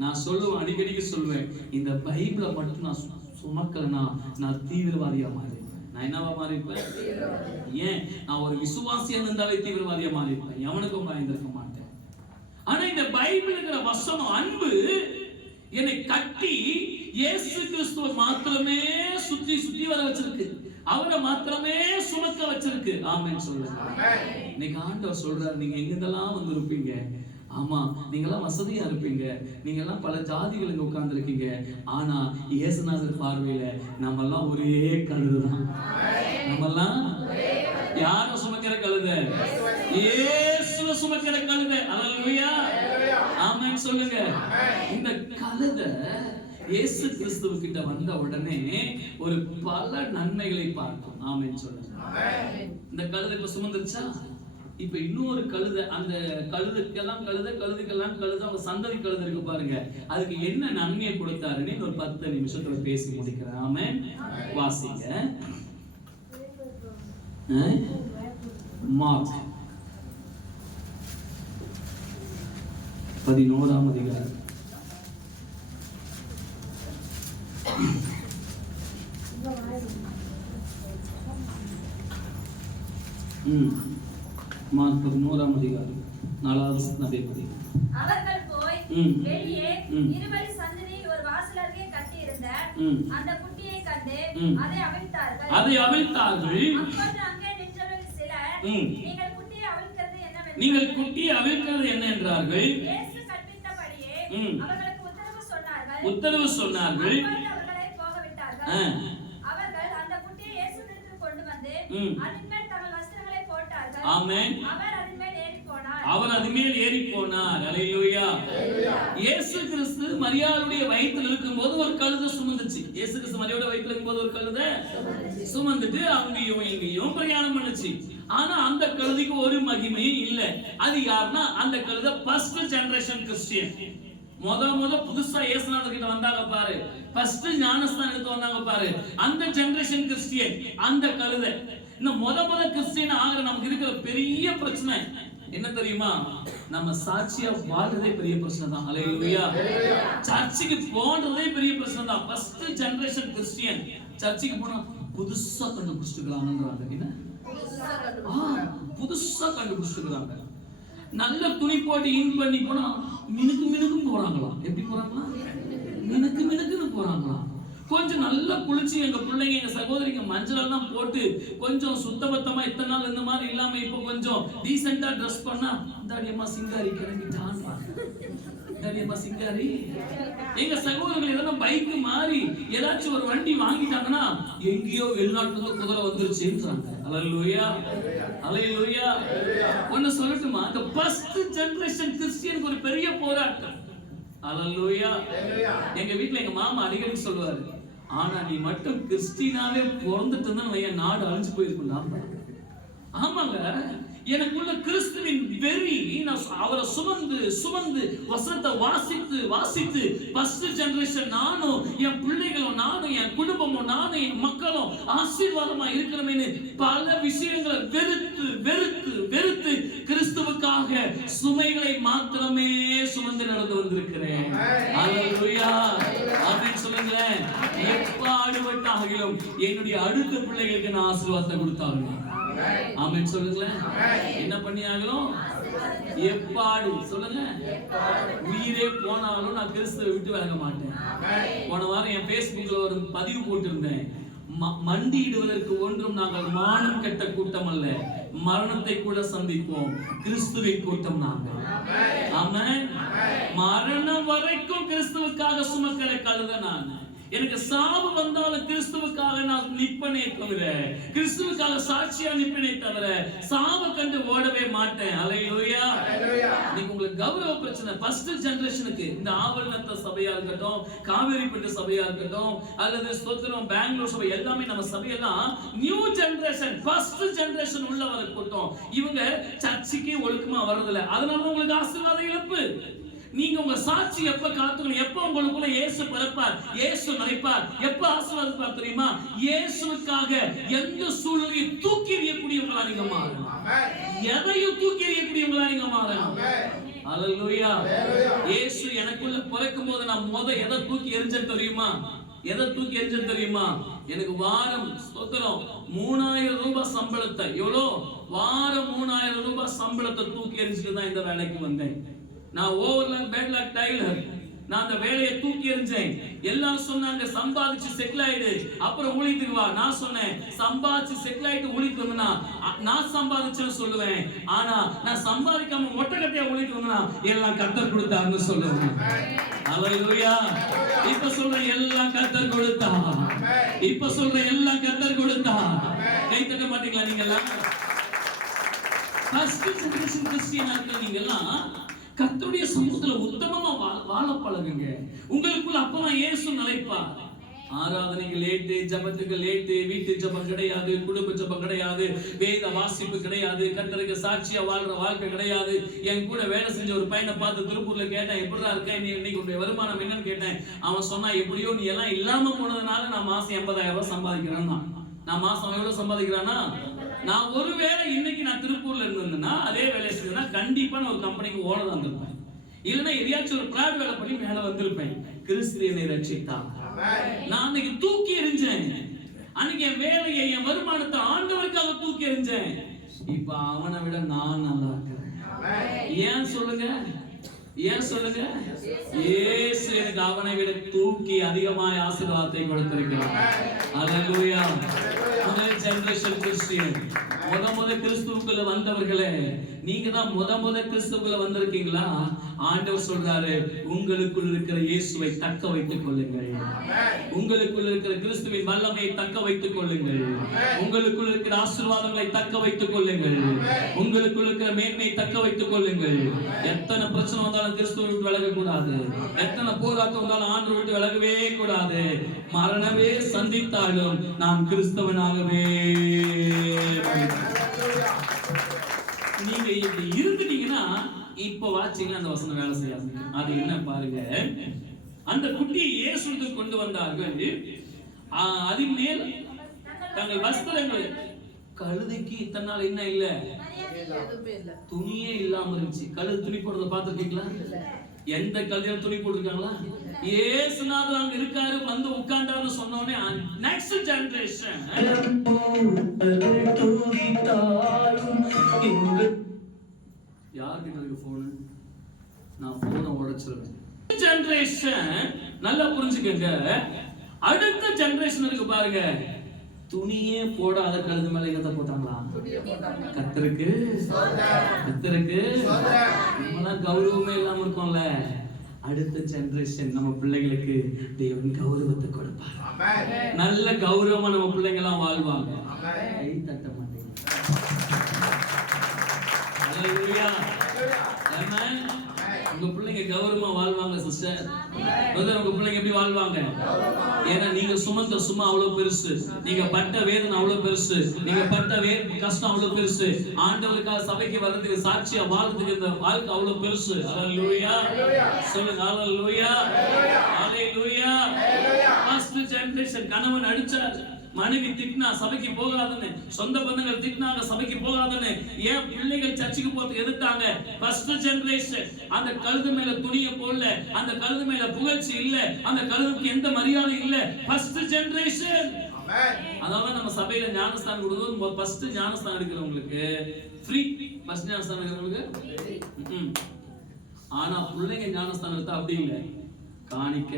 நான் சொல்லுவேன், அடிக்கடிக்கு சொல்லுவேன், இந்த பைபிளை மட்டும் நான் சுமக்கலனா நான் தீவிரவாதியா மாறிடுவேன். நான் என்னவா மாறிப்பேன்? ஏன்? நான் ஒரு விசுவாசியா இருந்தாலே தீவிரவாதியா மாறிப்பேன். எவனுக்கும் பயந்திருக்க மாட்டேன். ஆனா இந்த பைபிள் இருக்கிற வசனம் அன்பு என்னை கட்டி இயேசு கிறிஸ்துவை மாத்திரமே சுத்தி வர வச்சிருக்கு. அவரை மாத்திரமே சுமக்க வச்சிருக்கு. ஆமென் சொல்லுங்க. இன்னைக்கு ஆண்டவர் சொல்றாரு, நீங்க எங்கெல்லாம் வந்து இருப்பீங்க, ஆமா நீங்கெல்லாம் வசதியா இருப்பீங்க, நீங்க எல்லாம் பல ஜாதிகள் இங்க உட்கார்ந்து இருக்கீங்க, ஆனா இயேசுநாதர் பார்வையில நம்ம எல்லாம் ஒரே கழுதைதான். நம்ம எல்லாம் யார சுமக்கிற கழுதை? இயேசுவை சுமக்கிற கழுதை. ஹல்லேலூயா. ஆமென் சொல்லுங்க. இந்த கழுதை இயேசு கிறிஸ்துவ கிட்ட வந்த உடனே ஒரு பல நன்மைகளை பார்க்கும். ஆமென் சொல்லுங்க. இந்த கழுதை இப்ப சுமந்துருச்சா, இப்ப இன்னொரு கழுதை, அந்த கழுதைக்கெல்லாம் கழுதை அவங்க சந்ததி கழுதை இருக்கு பாருங்க, அதுக்கு என்ன நன்மையை கொடுத்தாருன்னு ஒரு 10 நிமிஷத்துல பேசி முடிக்கிறேன். ஆமென். வாசிங்க. மார்க் 11ஆம் அதிகாரம். மார்க் 11ஆம் அதிகாரம் 4வது வசனம். அவர்கள் போய் வெளியே இருவழி சந்தியில் ஒரு வாசல் அருகே கட்டி இருந்த அந்த குட்டியை கண்டு அதை அவிழ்த்தார்கள். அப்பொழுது அங்கே நின்றவர்கள் சிலர், நீங்கள் குட்டியை அவிழ்க்கிறது என்ன என்றார்கள். இயேசு கற்பித்தபடியே அவர்களுக்கு உத்தரவு சொன்னார்கள். அவர்களை போக விட்டார்கள். அவர்கள் அந்த குட்டியை இயேசுவிடத்தில் கொண்டு வந்து அதன் மேல் தங்கள் வஸ்திரங்களை போட்டார்கள். ஆமென். அவர் அதுமேல் ஏறி போனார். ஹல்லேலூயா. இயேசு கிறிஸ்து மரியாளுடைய வயிற்றில் இருக்கும்போது ஒரு கழுதை சுமந்துச்சு. இயேசு கிறிஸ்து மரியாளுடைய வயிற்றில் இருக்கும்போது ஒரு கழுதை சுமந்துட்டு அங்கேயும் இங்கேயும் பிரயாணம் பண்ணுச்சு. ஆனா அந்த கழுதைக்கு ஒரு மகிமையும் இல்ல. அது யாருன்னா, அந்த கழுதை ஃபர்ஸ்ட் ஜெனரேஷன் கிறிஸ்டியன். முத புதுசா இயேசுநாதர் கிட்ட வந்தாங்க பாரு, ஃபர்ஸ்ட் ஞானஸ்தானம் எடுத்து வந்தாங்க பாரு, அந்த ஜெனரேஷன் கிறிஸ்டியன் அந்த கழுதை. இந்த முத கிறிஸ்டியன் ஆகிற நமக்கு இருக்கிற பெரிய பிரச்சனை என்ன தெரியுமா? நம்ம சாட்சியா வாழ்றதே பெரிய பிரச்சனை தான். ஹல்லேலூயா. சர்ச்சுக்கு போறதே பெரிய பிரச்சனை தான். ஃபர்ஸ்ட் ஜெனரேஷன் கிறிஸ்டியன் சர்ச்சுக்கு போனா புதுசா கண்டுபிடிச்சிக்கலாம்ன்றாங்க. என்ன புதுசா கண்டுபிடிச்சிருக்காங்க. நல்ல துணி போட்டு இன் பண்ணி போனா மினுக்கு மினுக்கும் போறாங்களாம். எப்படி போறாங்களா? மினுக்கு மினுக்குன்னு போறாங்களாம். கொஞ்சம் நல்லா குளிச்சு எங்க பிள்ளைங்க எங்க சகோதரிங்க மஞ்சள் எல்லாம் போட்டு கொஞ்சம் சுத்தபத்தமா இத்தனை நாள் இந்த மாதிரி இல்லாம இப்ப கொஞ்சம் டீசெண்டா ட்ரெஸ் பண்ணா தாடியம்மா சிங்காரி கிளம்பிட்டான். தாடியம்மா சிங்காரி. எங்க சகோதரர்கள் எதனா பைக் மாறி ஏதாச்சும் ஒரு வண்டி வாங்கிட்டாங்கன்னா எங்கேயோ வெளிநாட்டுல இருந்து குதிரை வந்துருச்சுன்றாங்க. அல்லேலூயா, அல்லேலூயா. ஒன்னு சொல்லட்டுமா, இந்த ஃபர்ஸ்ட் ஜெனரேஷன் கிறிஸ்டியனுக்கு ஒரு பெரிய போராட்டம். அல்லேலூயா. எங்க வீட்டுல எங்க மாமா அடிக்கடி சொல்லுவாரு, ஆனா நீ மட்டும் கிறிஸ்டினாவே பிறந்துட்டு வைய நாடு அழிஞ்சு போயிருக்கும்டா. ஆமாங்க, எனக்குள்ள கிறிஸ்துவின் வெறி. நான் அவரை சுமந்து சுமந்து வசனத்தை வாசித்து வாசித்து ஃபர்ஸ்ட் ஜெனரேஷன் நானும் என் பிள்ளைகளும் நானும் என் குடும்பமும் நானும் என் மக்களும் ஆசீர்வாதமா இருக்கணும்னு பல விஷயங்களை வெறுத்து வெறுத்து வெறுத்து கிறிஸ்துவுக்காக சுமைகளை மாத்திரமே சுமந்து நடந்து வந்திருக்கிறேன். அல்லேலூயா, ஆமென் சொல்லுங்களேன். எப்ப அடிபட்டாகிலும் என்னுடைய அடுத்த பிள்ளைகளுக்கு நான் ஆசீர்வாதத்தை கொடுத்தாங்க. ஆமென் சொல்லுங்களேன். என்ன பண்ணியாங்களோ எப்பாடு சொல்லுங்க, உயிரே போனாலும் நான் கிறிஸ்துவை விட்டு விலக மாட்டேன். போன வாரம் என் Facebookல ஒரு பதிவு போட்டிருந்தேன், மண்டியிடுவதற்கு ஒன்றும் நாங்கள் மானம் கெட்ட கூட்டம் அல்ல, மரணத்தை கூட சந்திப்போம், கிறிஸ்துவின் கூட்டம் நாங்கள். ஆமென். மரணம் வரைக்கும் கிறிஸ்துவுக்காக சுமக்கிற கழுத நான். எனக்கு சாவு வந்தாலும் கிறிஸ்துவுக்காக நான் நிற்பனே தவிர, கிறிஸ்துவுக்காக சாட்சியா நிற்பனே தவிர சாவை கண்டு ஓடவே மாட்டேன். அல்லேலூயா. இன்னைக்கு உங்களுக்கு கௌரவ பிரச்சனை. ஃபர்ஸ்ட் ஜெனரேஷனுக்கு இந்த ஆவரணத்த சபையா இருக்கட்டும், காவேரிப்பட்டு சபையா இருக்கட்டும், அல்லது ஸ்தோத்திரம் பெங்களூர் சபை, எல்லாமே நம்ம சபையெல்லாம் நியூ ஜெனரேஷன் ஃபர்ஸ்ட் ஜெனரேஷன் உள்ள வர கூட்டம். இவங்க சர்ச்சுக்கே ஒழுக்கமா வர்றதில்ல. அதனால உங்களுக்கு ஆசீர்வாத இழப்பு. நீங்க உங்க சாட்சி எப்ப காத்துக்கணும், எப்ப உங்களுக்குள்ள இயேசு பிறப்பார், இயேசு நினைப்பார், எப்ப ஆசீர்வாதம் தெரியுமா? இயேசுவுக்காக எந்த சூழ்நிலையை தூக்கி எறியக்கூடியவங்களா நீங்க மாறணும். எதையும் தூக்கி எறியக்கூடியவங்களா நீங்க மாறணும். அல்லேலூயா. இயேசு எனக்குள்ள பிறக்கும் போது நான் எதை தூக்கி எறிஞ்சேன் தெரியுமா? எதை தூக்கி எறிஞ்சேன் தெரியுமா? எனக்கு வாரம் ஸ்தோத்திரம் 3000 ரூபாய் சம்பளத்தை, எவ்வளோ வாரம் 3000 ரூபாய் சம்பளத்தை தூக்கி எறிஞ்சிட்டு தான் இந்த வேலைக்கு வந்தேன். நான் ஓவர்லாக் பேக்லாக் டைலர். நான் அந்த வேலையை தூக்கி எறிஞ்சேன். எல்லாரும் சொன்னாங்க சம்பாதிச்சு செட்டில் ஆயிடு அப்புறம் ஊழியத்துக்கு வா. நான் சொன்னேன் சம்பாதிச்சு செட்டில் ஆயிட்டு ஊழியத்துக்கு வந்தா நான் சம்பாதிச்சேன்னு சொல்லுவேன். ஆனா நான் சம்பாதிக்காம ஒட்டகத்தையா ஊழியத்துக்கு வந்தா எல்லாம் கர்த்தர் கொடுத்தாருன்னு சொல்லுவேன். அல்லேலூயா. இப்ப சொல்றேன் எல்லாம் கர்த்தர் கொடுத்தா. இப்ப சொல்றேன் எல்லாம் கர்த்தர் கொடுத்தா. கை தட்ட மாட்டீங்களா நீங்க எல்லாம்? ஃபர்ஸ்ட் ஜெனரேஷன் கிறிஸ்டியனா இருக்க நீங்க எல்லாம் கர்த்தருடைய சமூகத்துல உத்தமமா வாழ பழகுங்க. உங்களுக்குள்ள அப்பதான் இயேசு நிலைப்பார். ஆராதனைக்கு லேட்டு, ஜபத்துக்கு லேட்டு, வீட்டு ஜபம் கிடையாது, குடும்ப ஜபம் கிடையாது, வேத வாசிப்பு கிடையாது, கர்த்தருக்கு சாட்சியா வாழ்ற வாழ்க்கை கிடையாது. என் கூட வேலை செஞ்ச ஒரு பையனை பார்த்து திருப்பூர்ல கேட்டேன், எப்படிதான் இருக்க நீ, இன்னைக்கு உன்னுடைய வருமானம் என்னன்னு கேட்டேன். அவன் சொன்னா, எப்படியோ நீ எல்லாம் இல்லாம போனதுனால நான் மாசம் 80,000 ரூபாய் சம்பாதிக்கிறேன்னா. நான் மாசம் எவ்வளவு சம்பாதிக்கிறானா? நான் ஒருவேளை இன்னைக்கு நான் திருப்பூர்ல இருந்தேன்னா அதே வேலை செஞ்சேன்னா கண்டிப்பா நான் ஒரு கம்பெனிக்கு ஓனர் வந்திருப்பேன். இல்லைன்னா எதையாச்சும் ஒரு பிராட் வேலை பண்ணி மேல வந்திருப்பேன். கிறிஸ்து என்னை ரட்சித்தார். நான் அன்னைக்கு தூக்கி எறிஞ்சேன். அன்னைக்கு என் வேலையை, என் வருமானத்தை ஆண்டவருக்காக தூக்கி எறிஞ்சேன். இப்ப அவனை விட நான் நல்லா இருக்கிறேன். ஏன் சொல்லுங்க? ஏன் சொல்லுங்க? இயேசு எனக்கு அவனை விட தூக்கி அதிகமாய் ஆசீர்வாதத்தை கொடுத்திருக்கிறார். அல்லேலூயா. முதல் ஜெனரேஷன் கிறிஸ்டியன், முத கிறிஸ்துவுக்குள்ள வந்தவர்களே, நீங்க தான் முத கிறிஸ்துவுக்குள்ள வந்திருக்கீங்களா? ஆண்டவர் சொல்றாரு, உங்களுக்குள் இருக்கிற இயேசுவை தக்க வைத்துக் கொள்ளுங்கள். உங்களுக்குள் இருக்கிற கிறிஸ்துவின் வல்லமையை தக்க வைத்துக் கொள்ளுங்கள். உங்களுக்குள் இருக்கிற ஆசீர்வாதங்களை தக்க வைத்துக் கொள்ளுங்கள். உங்களுக்குள் இருக்கிற மேன்மையை தக்க வைத்துக் கொள்ளுங்கள். எத்தனை பிரச்சனை வந்தாலும் கிறிஸ்துவை விட்டு விலக கூடாது. எத்தனை போராட்டம் வந்தாலும் ஆண்டவரை விட்டு விலகவே கூடாது. மரணமே சந்தித்தாலும் நான் கிறிஸ்தவனாகவே. நீங்க இப்படி இருந்துட்டீங்கன்னா இப்ப வாட்சிங்களா அந்த வசனம் வேலை செய்யாது. அது என்ன பாருங்க, அந்த குட்டியை இயேசுவுக்கு கொண்டு வந்தார்கள். அதின் மேல் தங்கள் வஸ்திரங்கள், கழுதைக்கு இத்தனை நாள் என்ன இல்ல, துணியே இல்லாம இருந்துச்சு. கழுது துணி போடுறத பாத்துருக்கீங்களா? எந்த கழுதையில துணி போட்டிருக்காங்களா? இயேசுநாதர் அங்க இருக்காரு, வந்து உட்கார்ந்தாருன்னு சொன்னோடனே நெக்ஸ்ட் ஜெனரேஷன் இருந்தாலும் யார்கிட்ட இருக்கு போனு? நான் போனை உடைச்சிருவேன். ஜெனரேஷன் நல்லா புரிஞ்சுக்கங்க. அடுத்த ஜெனரேஷன் இருக்கு பாருங்க, துணியே போடாத கழுது மேல என்னத்தை போட்டாங்களா? கத்தருக்கு நம்மளாம் கௌரவமே இல்லாம இருக்கோம்ல. அடுத்த ஜெனரேஷன் நம்ம பிள்ளைகளுக்கு தேவன் கௌரவத்தை கொடுப்பார். நல்ல கௌரவமா நம்ம பிள்ளைங்க எல்லாம் வாழ்வாங்க. கை தட்ட மாட்டேங்க. ஹalleluya. ஆமென். உங்க பிள்ளைங்க கௌரவமா வாழ்வாங்க சிஸ்டர். உங்க பிள்ளைங்க எப்படி வாழ்வாங்க? ஏன்னா நீங்க சுமந்த சும்மா அவ்வளவு பெருசு, நீங்க பட்ட வேதனை அவ்வளவு பெருசு, நீங்க பட்ட கஷ்டம் அவ்வளவு பெருசு. ஆண்டவருக்காக சபைக்கு வர்றதுக்கு சாட்சியா வாழ்றதுக்கு இந்த வாழ்க்கை அவ்வளவு பெருசு. ஹalleluya. சொல்லுங்க ஹalleluya. ஹalleluya. ஃபர்ஸ்ட் ஜெனரேஷன் கணவன் அடிச்சார், மனைவி திட்டினா சபைக்கு போகாதன்னு, சொந்த பந்தங்கள் திட்டினாங்க சபைக்கு போகாதன்னு, ஏன் பிள்ளைகள் சர்ச்சுக்கு போறதுக்கு எதிர்த்தாங்க. ஃபர்ஸ்ட் ஜெனரேஷன் அந்த கழுது மேல துணியை போடல, அந்த கழுது மேல புகழ்ச்சி இல்ல, அந்த கழுதுக்கு எந்த மரியாதை இல்ல. First generation. அதாவது நம்ம சபையில ஞானஸ்தானம் கொடுக்கும்போது ஃபர்ஸ்ட் ஞானஸ்தானம் எடுக்கிறவங்களுக்கு ஃப்ரீ. ஃபர்ஸ்ட் ஞானஸ்தானம் எடுக்கிறவங்களுக்கு. ஆனா பிள்ளைங்க ஞானஸ்தானம் எடுத்தா அப்படி இல்லை, காணிக்க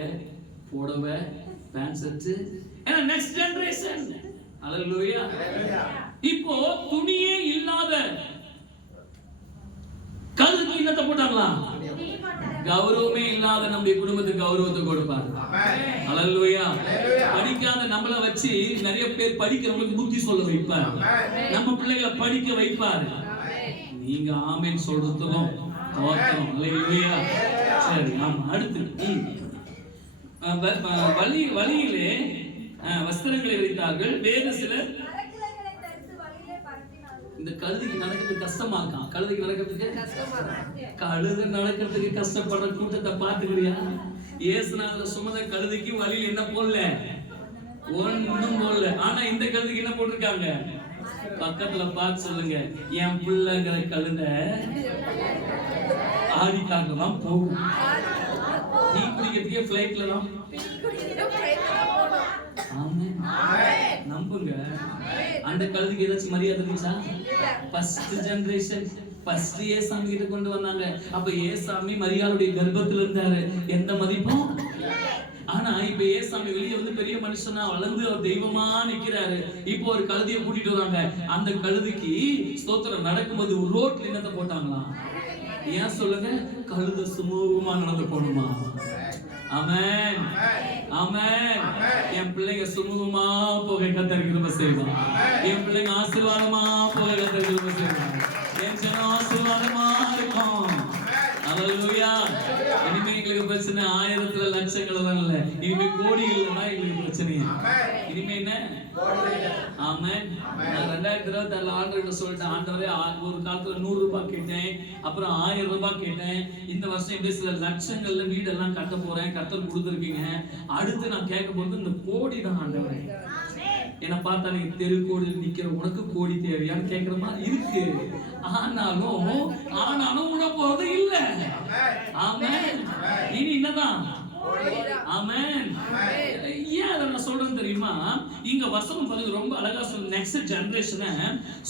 புடவை பேண்ட் ஷர்ட். ஏன்னா நெக்ஸ்ட் ஜெனரேஷன். ஹalleluya. இப்போ துணியே இல்லாத கழுதுக்கு என்னத்தை போட்டாங்களா? கௌரவமே இல்லாத நம்முடைய குடும்பத்துக்கு கௌரவத்தை கொடுப்பார். ஹalleluya. படிக்காத நம்மள வச்சு நிறைய பேர் படிக்கிறவங்களுக்கு புத்தி சொல்ல வைப்பார். நம்ம பிள்ளைகளை படிக்க வைப்பார். நீங்க ஆமென் சொல்றதும் தோத்தம். ஹalleluya. சரி, ஆமா. அடுத்து வழியிலே வஸ்திரங்களை வைத்தார்கள். வேறு சிலர் இந்த கழுதைக்கு நடக்கிறது கஷ்டமா இருக்கான். கழுதைக்கு நடக்கிறதுக்கு கழுதை நடக்கிறதுக்கு கஷ்டப்படுற கூட்டத்தை பார்த்துக்கிறியா? ஏசுநாதர சுமந்த கழுதைக்கு வழியில் என்ன போடல? ஒன்னும் போடல. ஆனா இந்த கழுதைக்கு என்ன போட்டிருக்காங்க? பக்கத்துல பார்த்து சொல்லுங்க, என் பிள்ளைங்கிற கழுதை ஆடிக்காக தான் போகும். டீ குடிக்கிறதுக்கே ஃப்ளைட்ல தான். நம்புங்க. அந்த கழுதுக்கு ஏதாச்சும் மரியாதை இருந்துச்சா? ஃபர்ஸ்ட் ஜெனரேஷன் ஃபர்ஸ்ட் ஏசாமி கிட்ட கொண்டு வந்தாங்க. அப்ப ஏசாமி மரியாளுடைய கர்ப்பத்துல இருந்தாரு, எந்த மதிப்பும். ஆனா இப்ப ஏசாமி வெளியே வந்து பெரிய மனுஷனா வளர்ந்து அவர் தெய்வமா நிக்கிறாரு. இப்போ ஒரு கழுதையை கூட்டிட்டு வராங்க. அந்த கழுதைக்கு ஸ்தோத்திரம் நடக்கும்போது ரோட்ல என்னத்தை போட்டாங்களா? ஏன் சொல்லுங்க? கழுதை சுமூகமா நடந்து போகணுமா? ஆமென், ஆமென். என் பிள்ளைங்க சுமூகமா போக கர்த்தர் கிருபை செய்வார். என் பிள்ளைங்க ஆசீர்வாதமா போக கர்த்தர் கிருபை செய்வார். என் ஜனம் ஆசீர்வாதமா இருக்கும். ஹalleluya. இனிமே எங்களுக்கு பிரச்சனை ஆயிரத்துல லட்சங்கள் எல்லாம் இல்ல, இனிமே கோடிகள் தான் எங்களுக்கு பிரச்சனை. இனிமே என்ன? ஆமென். நான் 2026 ஆண்டவர்கிட்ட சொல்லிட்டேன், ஆண்டவரே ஒரு காலத்துல 100 ரூபாய் கேட்டேன், அப்புறம் 1000 ரூபாய் கேட்டேன். இந்த வருஷம் எப்படி சில லட்சங்கள்ல வீடெல்லாம் கட்ட போறேன், கர்த்தர் கொடுத்துருக்கீங்க. அடுத்து நான் கேட்க போறது இந்த கோடி தான் ஆண்டவரே. என்ன பார்த்தா நீங்க தெரு கோடியில் நிக்கிற உனக்கு கோடி தேவையான்னு கேட்கிற மாதிரி இருக்கு. ஆனாலும் உன போறது இல்ல. ஆமென். இனி என்னதான்? ஆமென். ஏன் அதை நான் சொல்றேன் தெரியுமா? இங்க வசனம் பாருங்க, ரொம்ப அழகா சொல்லுங்க. நெக்ஸ்ட் ஜெனரேஷனை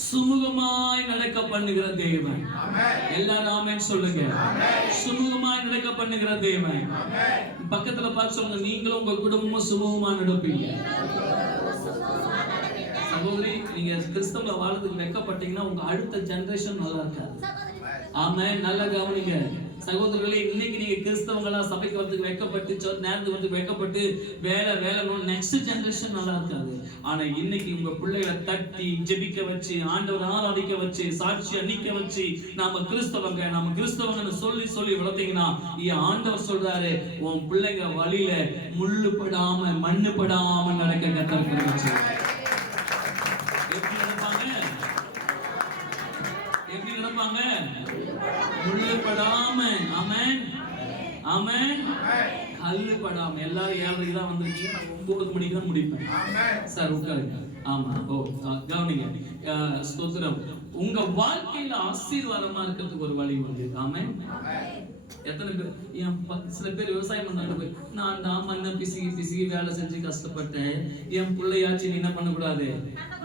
சுமூகமாய் நடக்க பண்ணுகிற தேவன். எல்லாரும் ஆமென் சொல்லுங்க. சுமூகமாய் நடக்க பண்ணுகிற தேவன். பக்கத்துல பார்த்து சொல்லுங்க, நீங்களும் உங்க குடும்பமும் சுமூகமா நடப்பீங்க. சகோதரி, நீங்க கிறிஸ்தவ வாழ்றதுக்கு வெக்கப்பட்டீங்கன்னா உங்க அடுத்த ஜெனரேஷன் நல்லா இருக்காது. ஆமென். நல்லா கவனிங்க சகோதரர்களே. இன்னைக்கு நீங்க கிறிஸ்தவங்களா சபைக்கு வரதுக்கு வெக்கப்பட்டு, நேரத்துக்கு வந்து வெக்கப்பட்டு வேலை நெக்ஸ்ட் ஜெனரேஷன் நல்லா இருக்காது. ஆனா இன்னைக்கு உங்க பிள்ளைகளை தட்டி ஜெபிக்க வச்சு, ஆண்டவர் ஆராதிக்க வச்சு, சாட்சியா நிக்க வச்சு, நாம கிறிஸ்தவங்கன்னு சொல்லி வளர்த்தீங்கன்னா, ஆண்டவர் சொல்றாரு, உன் பிள்ளைங்க வழியில முள்ளு படாம மண்ணு படாம நடக்க கத்துக்கிட்டு. எப்படி நடப்பாங்க? முள்ளு படாம. ஆமென், ஆமென். கல்லு படாம. எல்லாரும் 7:30 தான் வந்திருக்கீங்க, 9 மணிக்கு தான் முடிப்பேன். சார் உட்காருங்க. ஆமா. கவனிங்க. ஸ்தோத்திரம். உங்க வாழ்க்கையில ஆசீர்வாதமா இருக்கிறதுக்கு ஒரு வழி உண்டு. ஆமென். எத்தனை பேர் சில பேர் விவசாயம் பண்றாங்க, நான் தான் மண்ணை பிசுகி வேலை செஞ்சு கஷ்டப்பட்டேன், என் பிள்ளையாச்சும் நீ என்ன பண்ணக்கூடாது,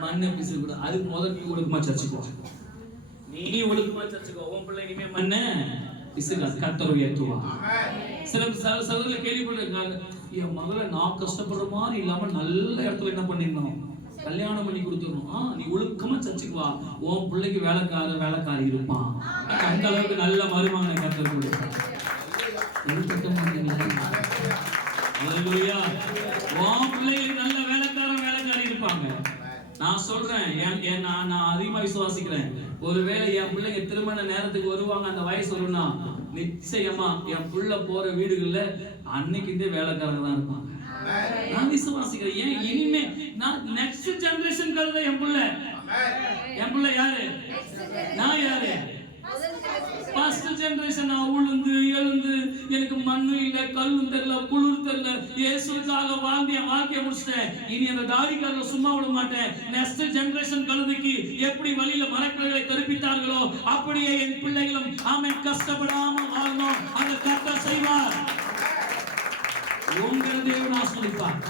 மண்ணை பிசுக கூடாது. அதுக்கு முதல் நீ ஒழுக்கமா சர்ச்சுக்கோ, நீ ஒழுக்கமா சர்ச்சுக்கோ. உன் பிள்ளை இனிமே மண்ணை பிசுக கர்த்தர் உயர்த்துவா. சில சகோதரர்களை கேள்விப்பட்டிருக்காங்க, என் மகளை நான் கஷ்டப்படுற மாதிரி இல்லாம நல்ல இடத்துல என்ன பண்ணிடணும், கல்யாணம் பண்ணி கொடுத்துடணும். நீ ஒழுக்கமா சர்ச்சுக்கு வா, உன் பிள்ளைக்கு வேலைக்காரி இருப்பான், அந்த அளவுக்கு நல்ல மருமகனை கர்த்தர் கொடுப்பான். உன் பிள்ளைகளுக்கு நல்ல வேலைக்காரி இருப்பாங்க. நான் சொல்றேன், நான் அதிகமா விசுவாசிக்கிறேன். ஒருவேளை என் பிள்ளைங்க திருமண நேரத்துக்கு வருவாங்க, அந்த வயசு வரும்னா நிச்சயமா என் புள்ள போற வீடுகள்ல அன்னைக்கு இந்த வேலைக்காரங்க தான் இருப்பாங்க. நான் விசுவாசிக்கிறேன். ஏன் இனிமே நான் நெக்ஸ்ட் ஜெனரேஷன் கருத என் புள்ள யாரு, நான் யாரு, ஃபர்ஸ்ட் ஜெனரேஷன். நான் உளுந்து எழுந்து எனக்கு மண்ணு இல்ல, கல்லும் தெரியல, குளிர் தெரியல, இயேசுக்காக வாழ்ந்து என் வாழ்க்கையை முடிச்சிட்டேன். இனி அந்த தாடிக்காரர்கள் சும்மா விட மாட்டேன். நெக்ஸ்ட் ஜெனரேஷன் கழுதைக்கு எப்படி வழியில மரக்கலைகளை கற்பித்தார்களோ அப்படியே என் பிள்ளைகளும் ஆமென் கஷ்டப்படாம வாழணும். அந்த கர்த்தர் செய்வார். உங்க தேவன் ஆசீர்வதிப்பார்.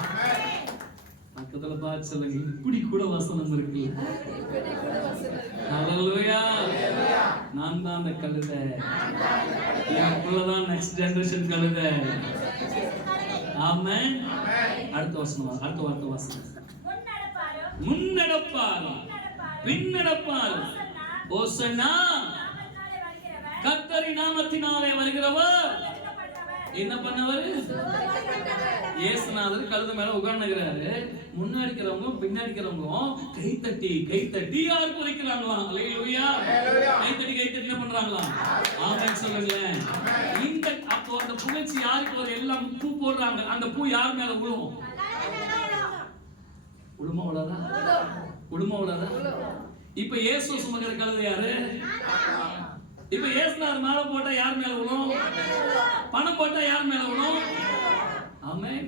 பக்கத்துல பார்த்து சொல்லுங்க, இப்படி கூட வசனம் இருக்கு. ஹல்லேலூயா. நான் தான் அந்த கழுதை, என் புள்ளதான் நெக்ஸ்ட் ஜெனரேஷன் கழுதை. ஆமென். அடுத்த வசனம், அடுத்த வார்த்தை வாசனம். முன்னடப்பார் பின்னடப்பார் ஓசன்னா, கர்த்தரின் நாமத்தினாலே வருகிறவர் என்ன பண்ணவர், இயேசுநாதர் கழுதை மேல உட்கார்ந்துக்கிறாரு. முன்னாடி இருக்கிறவங்க பின்னாடி இருக்கிறவங்க கை தட்டி யார் குறைக்கிறாங்களா, அல்லேலூயா. கை தட்டி என்ன பண்றாங்களா, ஆமென் சொல்லுங்க. இந்த அப்போ அந்த புகழ்ச்சி யாருக்கு ஒரு எல்லாம் பூ போடுறாங்க, அந்த பூ யார் மேல விழும், விழுமா. இப்ப இயேசு சுமக்கிற கழுதை யாரு, இப்ப இயேசுநாதர் மேல போட்டா யார் மேல விழும், பணம் போட்டா யார் மேல விழும். ஆமென்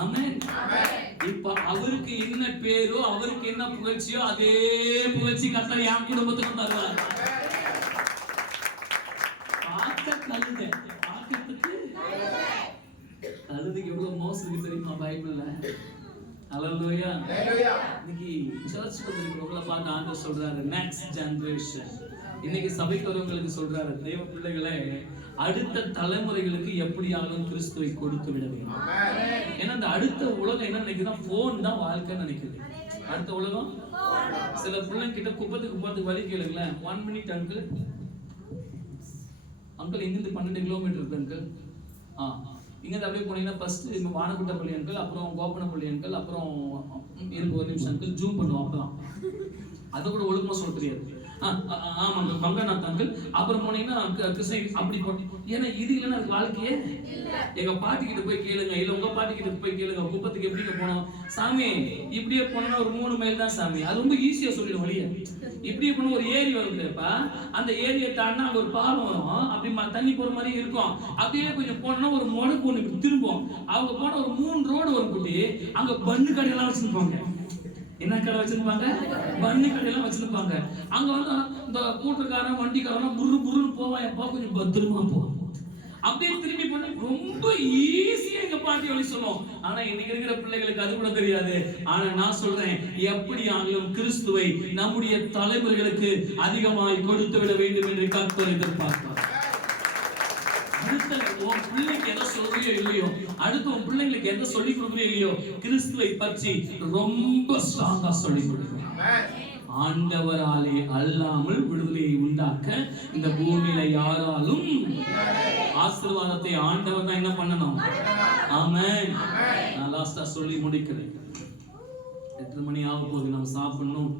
ஆமென். இப்ப அவருக்கு என்ன பேரோ, அவருக்கு என்ன புகழ்ச்சியோ அதே புகழ்ச்சி கர்த்தர் என் குடும்பத்துக்கு தருவார். கழுதைக்கு எவ்வளவு மோசம் தெரியுமா பைபிள்ல. ஹல்லேலூயா. இன்னைக்கு சர்ச்சுக்கு வந்திருக்கிறவங்கள பார்த்து ஆண்டவர் சொல்றாரு நெக்ஸ்ட் ஜெனரேஷன். இன்னைக்கு சபைக்கு வரவங்களுக்கு சொல்றாரு, தேவ பிள்ளைகளே, அடுத்த தலைமுறைகளுக்கு எப்படியாலும் கிறிஸ்துவை கொடுத்து விட வேண்டும். ஏன்னா அந்த அடுத்த உலகம் என்ன நினைக்குதான், போன் தான் வாழ்க்கைன்னு நினைக்குது. அடுத்த உலகம் சில பிள்ளைங்க கிட்ட குப்பத்துக்கு போறதுக்கு வழி கேளுங்களேன். 1 minute அங்கிள், இங்கிருந்து 12 கிலோமீட்டர் இருக்கு அங்கிள். இங்கிருந்து அப்படியே போனீங்கன்னா ஃபர்ஸ்ட் வானகுட்டப்பள்ளி அங்கிள், அப்புறம் கோப்பனப்பள்ளி அங்கிள், அப்புறம் இருக்கு 1 நிமிஷம் அங்கிள், ஜூம் பண்ணுவோம். அப்பதான் அது கூட ஒழுக்கமா சொல்ல தெரியாது. ஆமாங்க பங்கநாத் அங்கிள், அப்புறம் போனீங்கன்னா கிருஷ்ணகிரி அப்படி போனீங்க. ஏன்னா இது இல்லைன்னா அது வாழ்க்கையே. எங்க பாட்டி கிட்ட போய் கேளுங்க, இல்ல உங்க பாட்டி கிட்ட போய் கேளுங்க, குப்பத்துக்கு எப்படிங்க போனோம் சாமி, இப்படியே போனோம்னா ஒரு 3 மைல் தான் சாமி. அது ரொம்ப ஈஸியா சொல்லிடும் வழிய. இப்படியே போன ஒரு ஏரி வருதுப்பா, அந்த ஏரியை தாண்டினா அங்க ஒரு பாலம் வரும், அப்படி தண்ணி போற மாதிரி இருக்கும். அப்படியே கொஞ்சம் போனோம்னா ஒரு முடக்கு ஒண்ணு திரும்பும். அவங்க போன ஒரு 3 ரோடு வரும் குட்டி, அங்க பன்னு கடையெல்லாம் வச்சிருப்பாங்க. என்ன கடை வச்சிருப்பாங்க, பண்ணி கடையெல்லாம் வச்சிருப்பாங்க. அங்க வந்து இந்த கூட்டக்காரன் வண்டிக்காரன் புருன்னு போவான், எப்பா கொஞ்சம் பத்திரமா போவான். அப்படியே திரும்பி பண்ண ரொம்ப ஈஸியா எங்க பாட்டி வழி சொல்லுவோம். ஆனா இன்னைக்கு இருக்கிற பிள்ளைகளுக்கு அது கூட தெரியாது. ஆனா நான் சொல்றேன், எப்படி ஆகிலும் கிறிஸ்துவை நம்முடைய தலைமுறைகளுக்கு அதிகமாய் கொடுத்து விட வேண்டும் என்று கர்த்தர் எதிர்பார்க்கிறார். அடுத்த உன் பிள்ளைக்கு எதை சொல்றியோ இல்லையோ, அடுத்து உன் பிள்ளைங்களுக்கு எதை சொல்லி கொடுக்குறியோ இல்லையோ, கிறிஸ்துவை பற்றி ரொம்ப ஸ்ட்ராங்கா சொல்லி கொடுக்கணும். ஆண்டவராலே அல்லாமல் விடுதலையை உண்டாக்க இந்த பூமியில யாராலும் ஆசீர்வாதத்தை ஆண்டவர் தான் என்ன பண்ணணும். ஆமென். நான் லாஸ்டா சொல்லி முடிக்கிறேன். 8 மணி ஆக போகுது, நம்ம சாப்பிடணும்,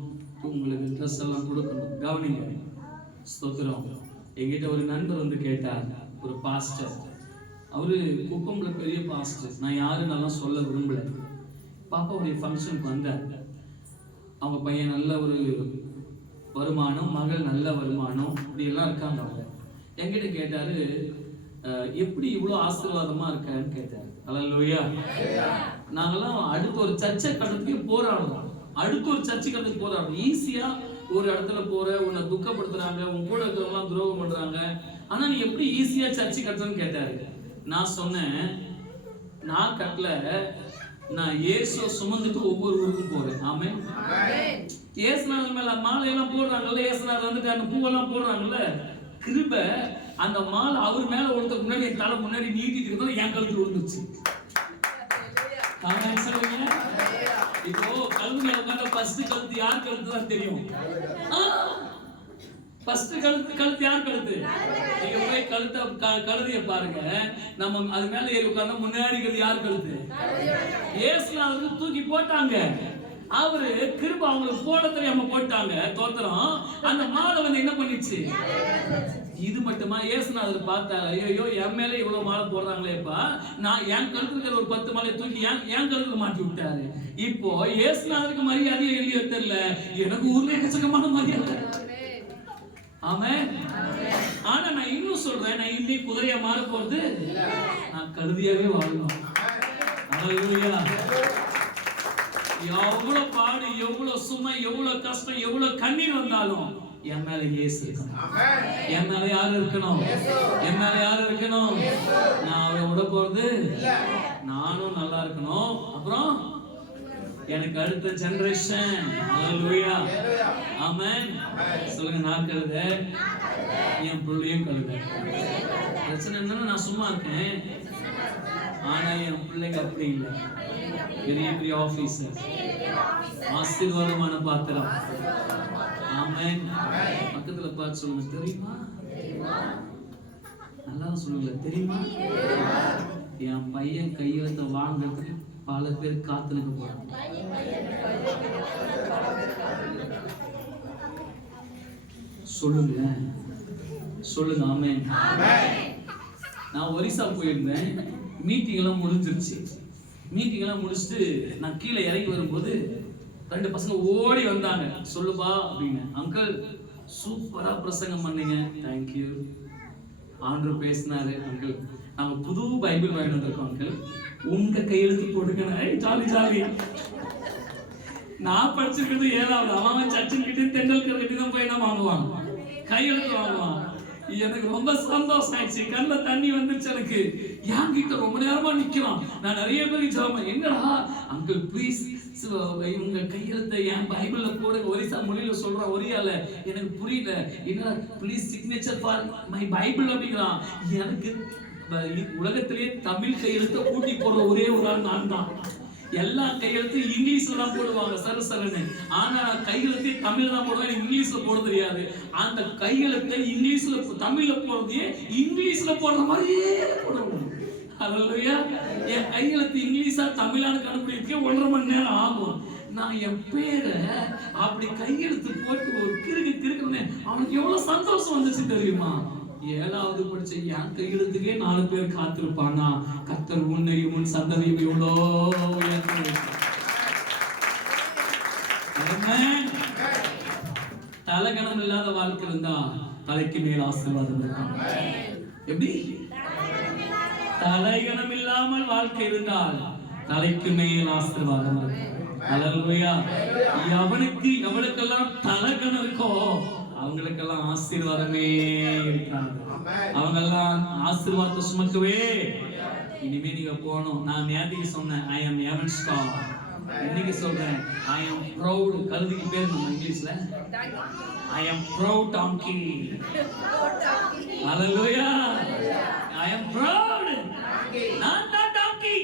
உங்களுக்கு ட்ரெஸ் எல்லாம் கொடுக்கணும். கவனிங்க. ஸ்தோத்திரம். என்கிட்ட ஒரு நண்பர் வந்து கேட்டார், ஒரு பாஸ்டர், அவரு குப்பம்ல பெரிய பாஸ்டர், நான் யாரும் நல்லா சொல்ல விரும்பல. பாப்பாவுடைய ஃபங்க்ஷனுக்கு வந்தார். அவங்க பையன் நல்ல ஒரு வருமானம், மகள் நல்ல வருமானம், இப்படி எல்லாம் இருக்காங்க. அவங்க என்கிட்ட கேட்டாரு, எப்படி இவ்வளவு ஆசீர்வாதமா இருக்கன்னு கேட்டாரு. அல்லேலூயா. நாங்கெல்லாம் அடுத்த ஒரு சர்ச்சை கட்டத்துக்கு போராடுறோம், அடுத்த ஒரு சர்ச்சை கட்டத்துக்கு போராடுறோம். ஈஸியா ஒரு இடத்துல போற, உன்னை துக்கப்படுத்துறாங்க, உன் கூட இருக்கிறவங்களாம் துரோகம் பண்றாங்க, ஆனா நீ எப்படி ஈஸியா சர்ச்சு கட்டணும்னு கேட்டாரு. நான் சொன்னேன், நான் கட்டல, நான் இயேசுவை சுமந்துட்டு ஒவ்வொரு ஊருக்கும் போறேன். ஆமென். இயேசுநாதர் மேல மாலையெல்லாம் போடுறாங்கல்ல, இயேசுநாதர் வந்துட்டு அந்த பூவெல்லாம் போடுறாங்கல்ல, கிருபை அந்த மாலை அவர் மேல ஒருத்தருக்கு முன்னாடி என் தலை முன்னாடி நீட்டிட்டு இருந்தாலும் என் கழுத்துல விழுந்துச்சு. ஆமென் சொல்லுங்க. இப்போ கழுத்து மேல உட்கார்ந்த ஃபர்ஸ்ட் கழுத்து யார் கழுத்து தான் தெரியும். ஃபர்ஸ்ட் கழுத்து யார் கழுத்து? நீங்க போய் கழுதைய பாருங்க, நம்ம அது மேல ஏறி உட்கார்ந்தா முன்னாடி இருக்கிறது யார் கழுத்து? இயேசுநாதருக்கு தூக்கி போட்டாங்க. அவரு கிருபை அவங்களுக்கு போட தெரியாம போட்டாங்க. தோத்திரம். அந்த மாலை வந்து என்ன பண்ணிச்சு? இது மட்டுமா? இயேசுநாதர் பார்த்தாரு, ஐயோ என் மேல இவ்வளவு மாலை போடுறாங்களேப்பா, நான் என் கழுத்துல ஒரு 10 மாலையை தூக்கி என் கழுத்துல மாட்டி விட்டாரு. இப்போ இயேசுநாதருக்கு மரியாதையே இல்லையோ தெரியல, எனக்கு ஊர்ல எக்கச்சக்கமான மரியாதை. ஆமென். ஆனா நான் இன்னும் சொல்றேன், நான் இன்னி குதிரையா மாற போறது, நான் கழுதியாவே வாழணும். ஹல்லேலூயா. எவ்வளவு பாடு, எவ்வளவு சுமை, எவ்வளவு கஷ்டம், எவ்வளவு கண்ணீர் வந்தாலும் என் மேல இயேசு இருக்கணும். என் மேல யாரு இருக்கணும்? என் மேல யாரு இருக்கணும்? நான் அவரை விட போறது, நானும் நல்லா இருக்கணும். அப்புறம் எனக்கு அடுத்த ஜெனரேஷன். ஹல்லேலூயா. ஆமென். சொல்லுங்க, நான் கழுத, என் பிள்ளையும் கழுத. பிரச்சனை என்னன்னா நான் சும்மா இருக்கேன், ஆனா என் பிள்ளைங்க அப்படி இல்லை. பெரிய பெரிய ஆபீசர், ஆசீர்வாதமான பாத்திரம். ஆமென். பக்கத்துல பார்த்து சொல்லுங்க, தெரியுமா? நல்லா சொல்லுங்க, தெரியுமா? என் பையன் கையெழுத்த வாங்குறதுக்கு பல பேர் காத்துனுக்கு போறாங்க. சொல்லுங்க, சொல்லுங்க. ஆமென். நான் ஒரிசா போயிருந்தேன். மீட்டிங் எல்லாம் முடிஞ்சிருச்சு. மீட்டிங் எல்லாம் முடிச்சுட்டு நான் கீழே இறங்கி வரும்போது 2 பசங்க ஓடி வந்தாங்க. சொல்லுப்பா அப்படின்னு. அங்கிள் சூப்பரா பிரசங்கம் பண்ணீங்க, தேங்க்யூ. ஆண்டவர் பேசினாரு. அங்கிள் நாங்க புது பைபிள் வாங்கிட்டு வந்திருக்கோம் அங்கிள், உங்க கையெழுத்து போடுங்க. Jolly jolly. நான் படிச்சிருக்கிறது 7வது. அவன் சச்சின் கிட்ட தெண்டல்கர் கிட்ட தான் போய் நான் வாங்குவான், கையெழுத்து வாங்குவான். எனக்கு ரொம்ப சந்தோஷம் ஆயிடுச்சு, கண்ணுல தண்ணி வந்துருச்சு. எனக்கு என்கிட்ட ரொம்ப நேரமா நிக்கிறான். நான் நிறைய பேருக்கு ஜெபம், என்னடா அங்கிள் ப்ளீஸ் உங்க கையெழுத்தை என் பைபிள்ல போடுங்க. ஒரிசா மொழியில சொல்றான், ஒரியால எனக்கு புரியல. என்னடா please signature for my Bible அப்படிங்கிறான். எனக்கு உலகத்திலேயே தமிழ் கையெழுத்தை கூட்டி போடுற ஒரே ஒரு ஆள் நான் தான். எல்லா கையெழுத்தும் இங்கிலீஷ்ல தான் போடுவாங்க சரசரன்னு. ஆனா கையெழுத்தே தமிழ்ல தான் போடுவாங்க, இங்கிலீஷ்ல போட தெரியாது. அந்த கையெழுத்தை இங்கிலீஷ்ல தமிழ்ல போடுறதே இங்கிலீஷ்ல போடுற மாதிரியே போடுவாங்க. ஹல்லேலூயா. என் கையெழுத்து இங்கிலீஷா தமிழான்னு கண்டுபிடிக்க 1.5 மணி நேரம் ஆகும். நான் என் பேரை அப்படி கையெழுத்து போட்டு ஒரு கிறுக்குன்னு அவனுக்கு எவ்வளவு சந்தோஷம் வந்துச்சு தெரியுமா? 7வது படிச்ச என் கையெழுத்துக்கே 4 பேர் காத்திருப்பாங்க. கர்த்தர் உன்னையும் உன் சந்ததியும் எவ்வளோ தலகணம் இல்லாத வாழ்க்கை இருந்தா தலைக்கு மேல் ஆசீர்வாதம் இருக்கும். எப்படி? தலைகணம் இல்லாமல் வாழ்க்கை இருந்தால் தலைக்கு மேல் ஆசீர்வாதம் இருக்கும். ஹல்லேலூயா. எவனுக்கெல்லாம் தலகணம் இருக்கோ அவங்களுக்கெல்லாம் ஆசீர்வாதமே இருக்காது. அவங்க எல்லாம் ஆசீர்வாதத்தை சுமக்கவே இனிமே நீங்க போகணும். நான் நேத்திக்கு சொன்னேன், ஐ அம் எவன் ஸ்டார். இன்னைக்கு சொல்றேன், ஐ அம் ப்ரௌட். கழுதிக்கு பேர் நம்ம இங்கிலீஷ்ல ஐ அம் ப்ரௌட் டாங்கி. ஹல்லேலூயா. ஐ அம் ப்ரௌட். நான் தான் டாங்கி.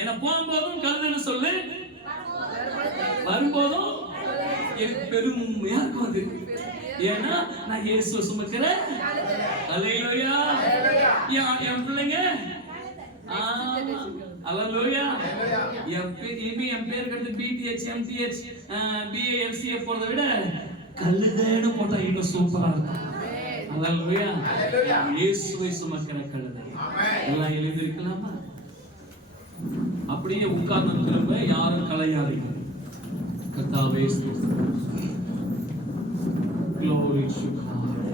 என்ன போகும்போதும் கழுதைன்னு சொல்லு, வரும்போதும் எனக்கு பெருமையா இருக்கும் அது. ஏன்னா நான் இயேசுவை சுமக்கிறேன். ஹல்லேலூயா. என் பிள்ளைங்க ஹல்லேலூயா. என் பேர் கட்டு பிடிஹெச் எம்டிஹெச் பிஏ எம்சிஏ போறதை விட கழுதைன்னு போட்டா இன்னும் சூப்பரா இருக்கும். ஹல்லேலூயா. இயேசுவை சுமக்கிற கழுதை. எல்லாம் எழுதிருக்கலாமா? அப்படியே உட்கார்ந்து திரும்ப யாரும் கலையாதீங்க. கர்த்தாவே, glory to God.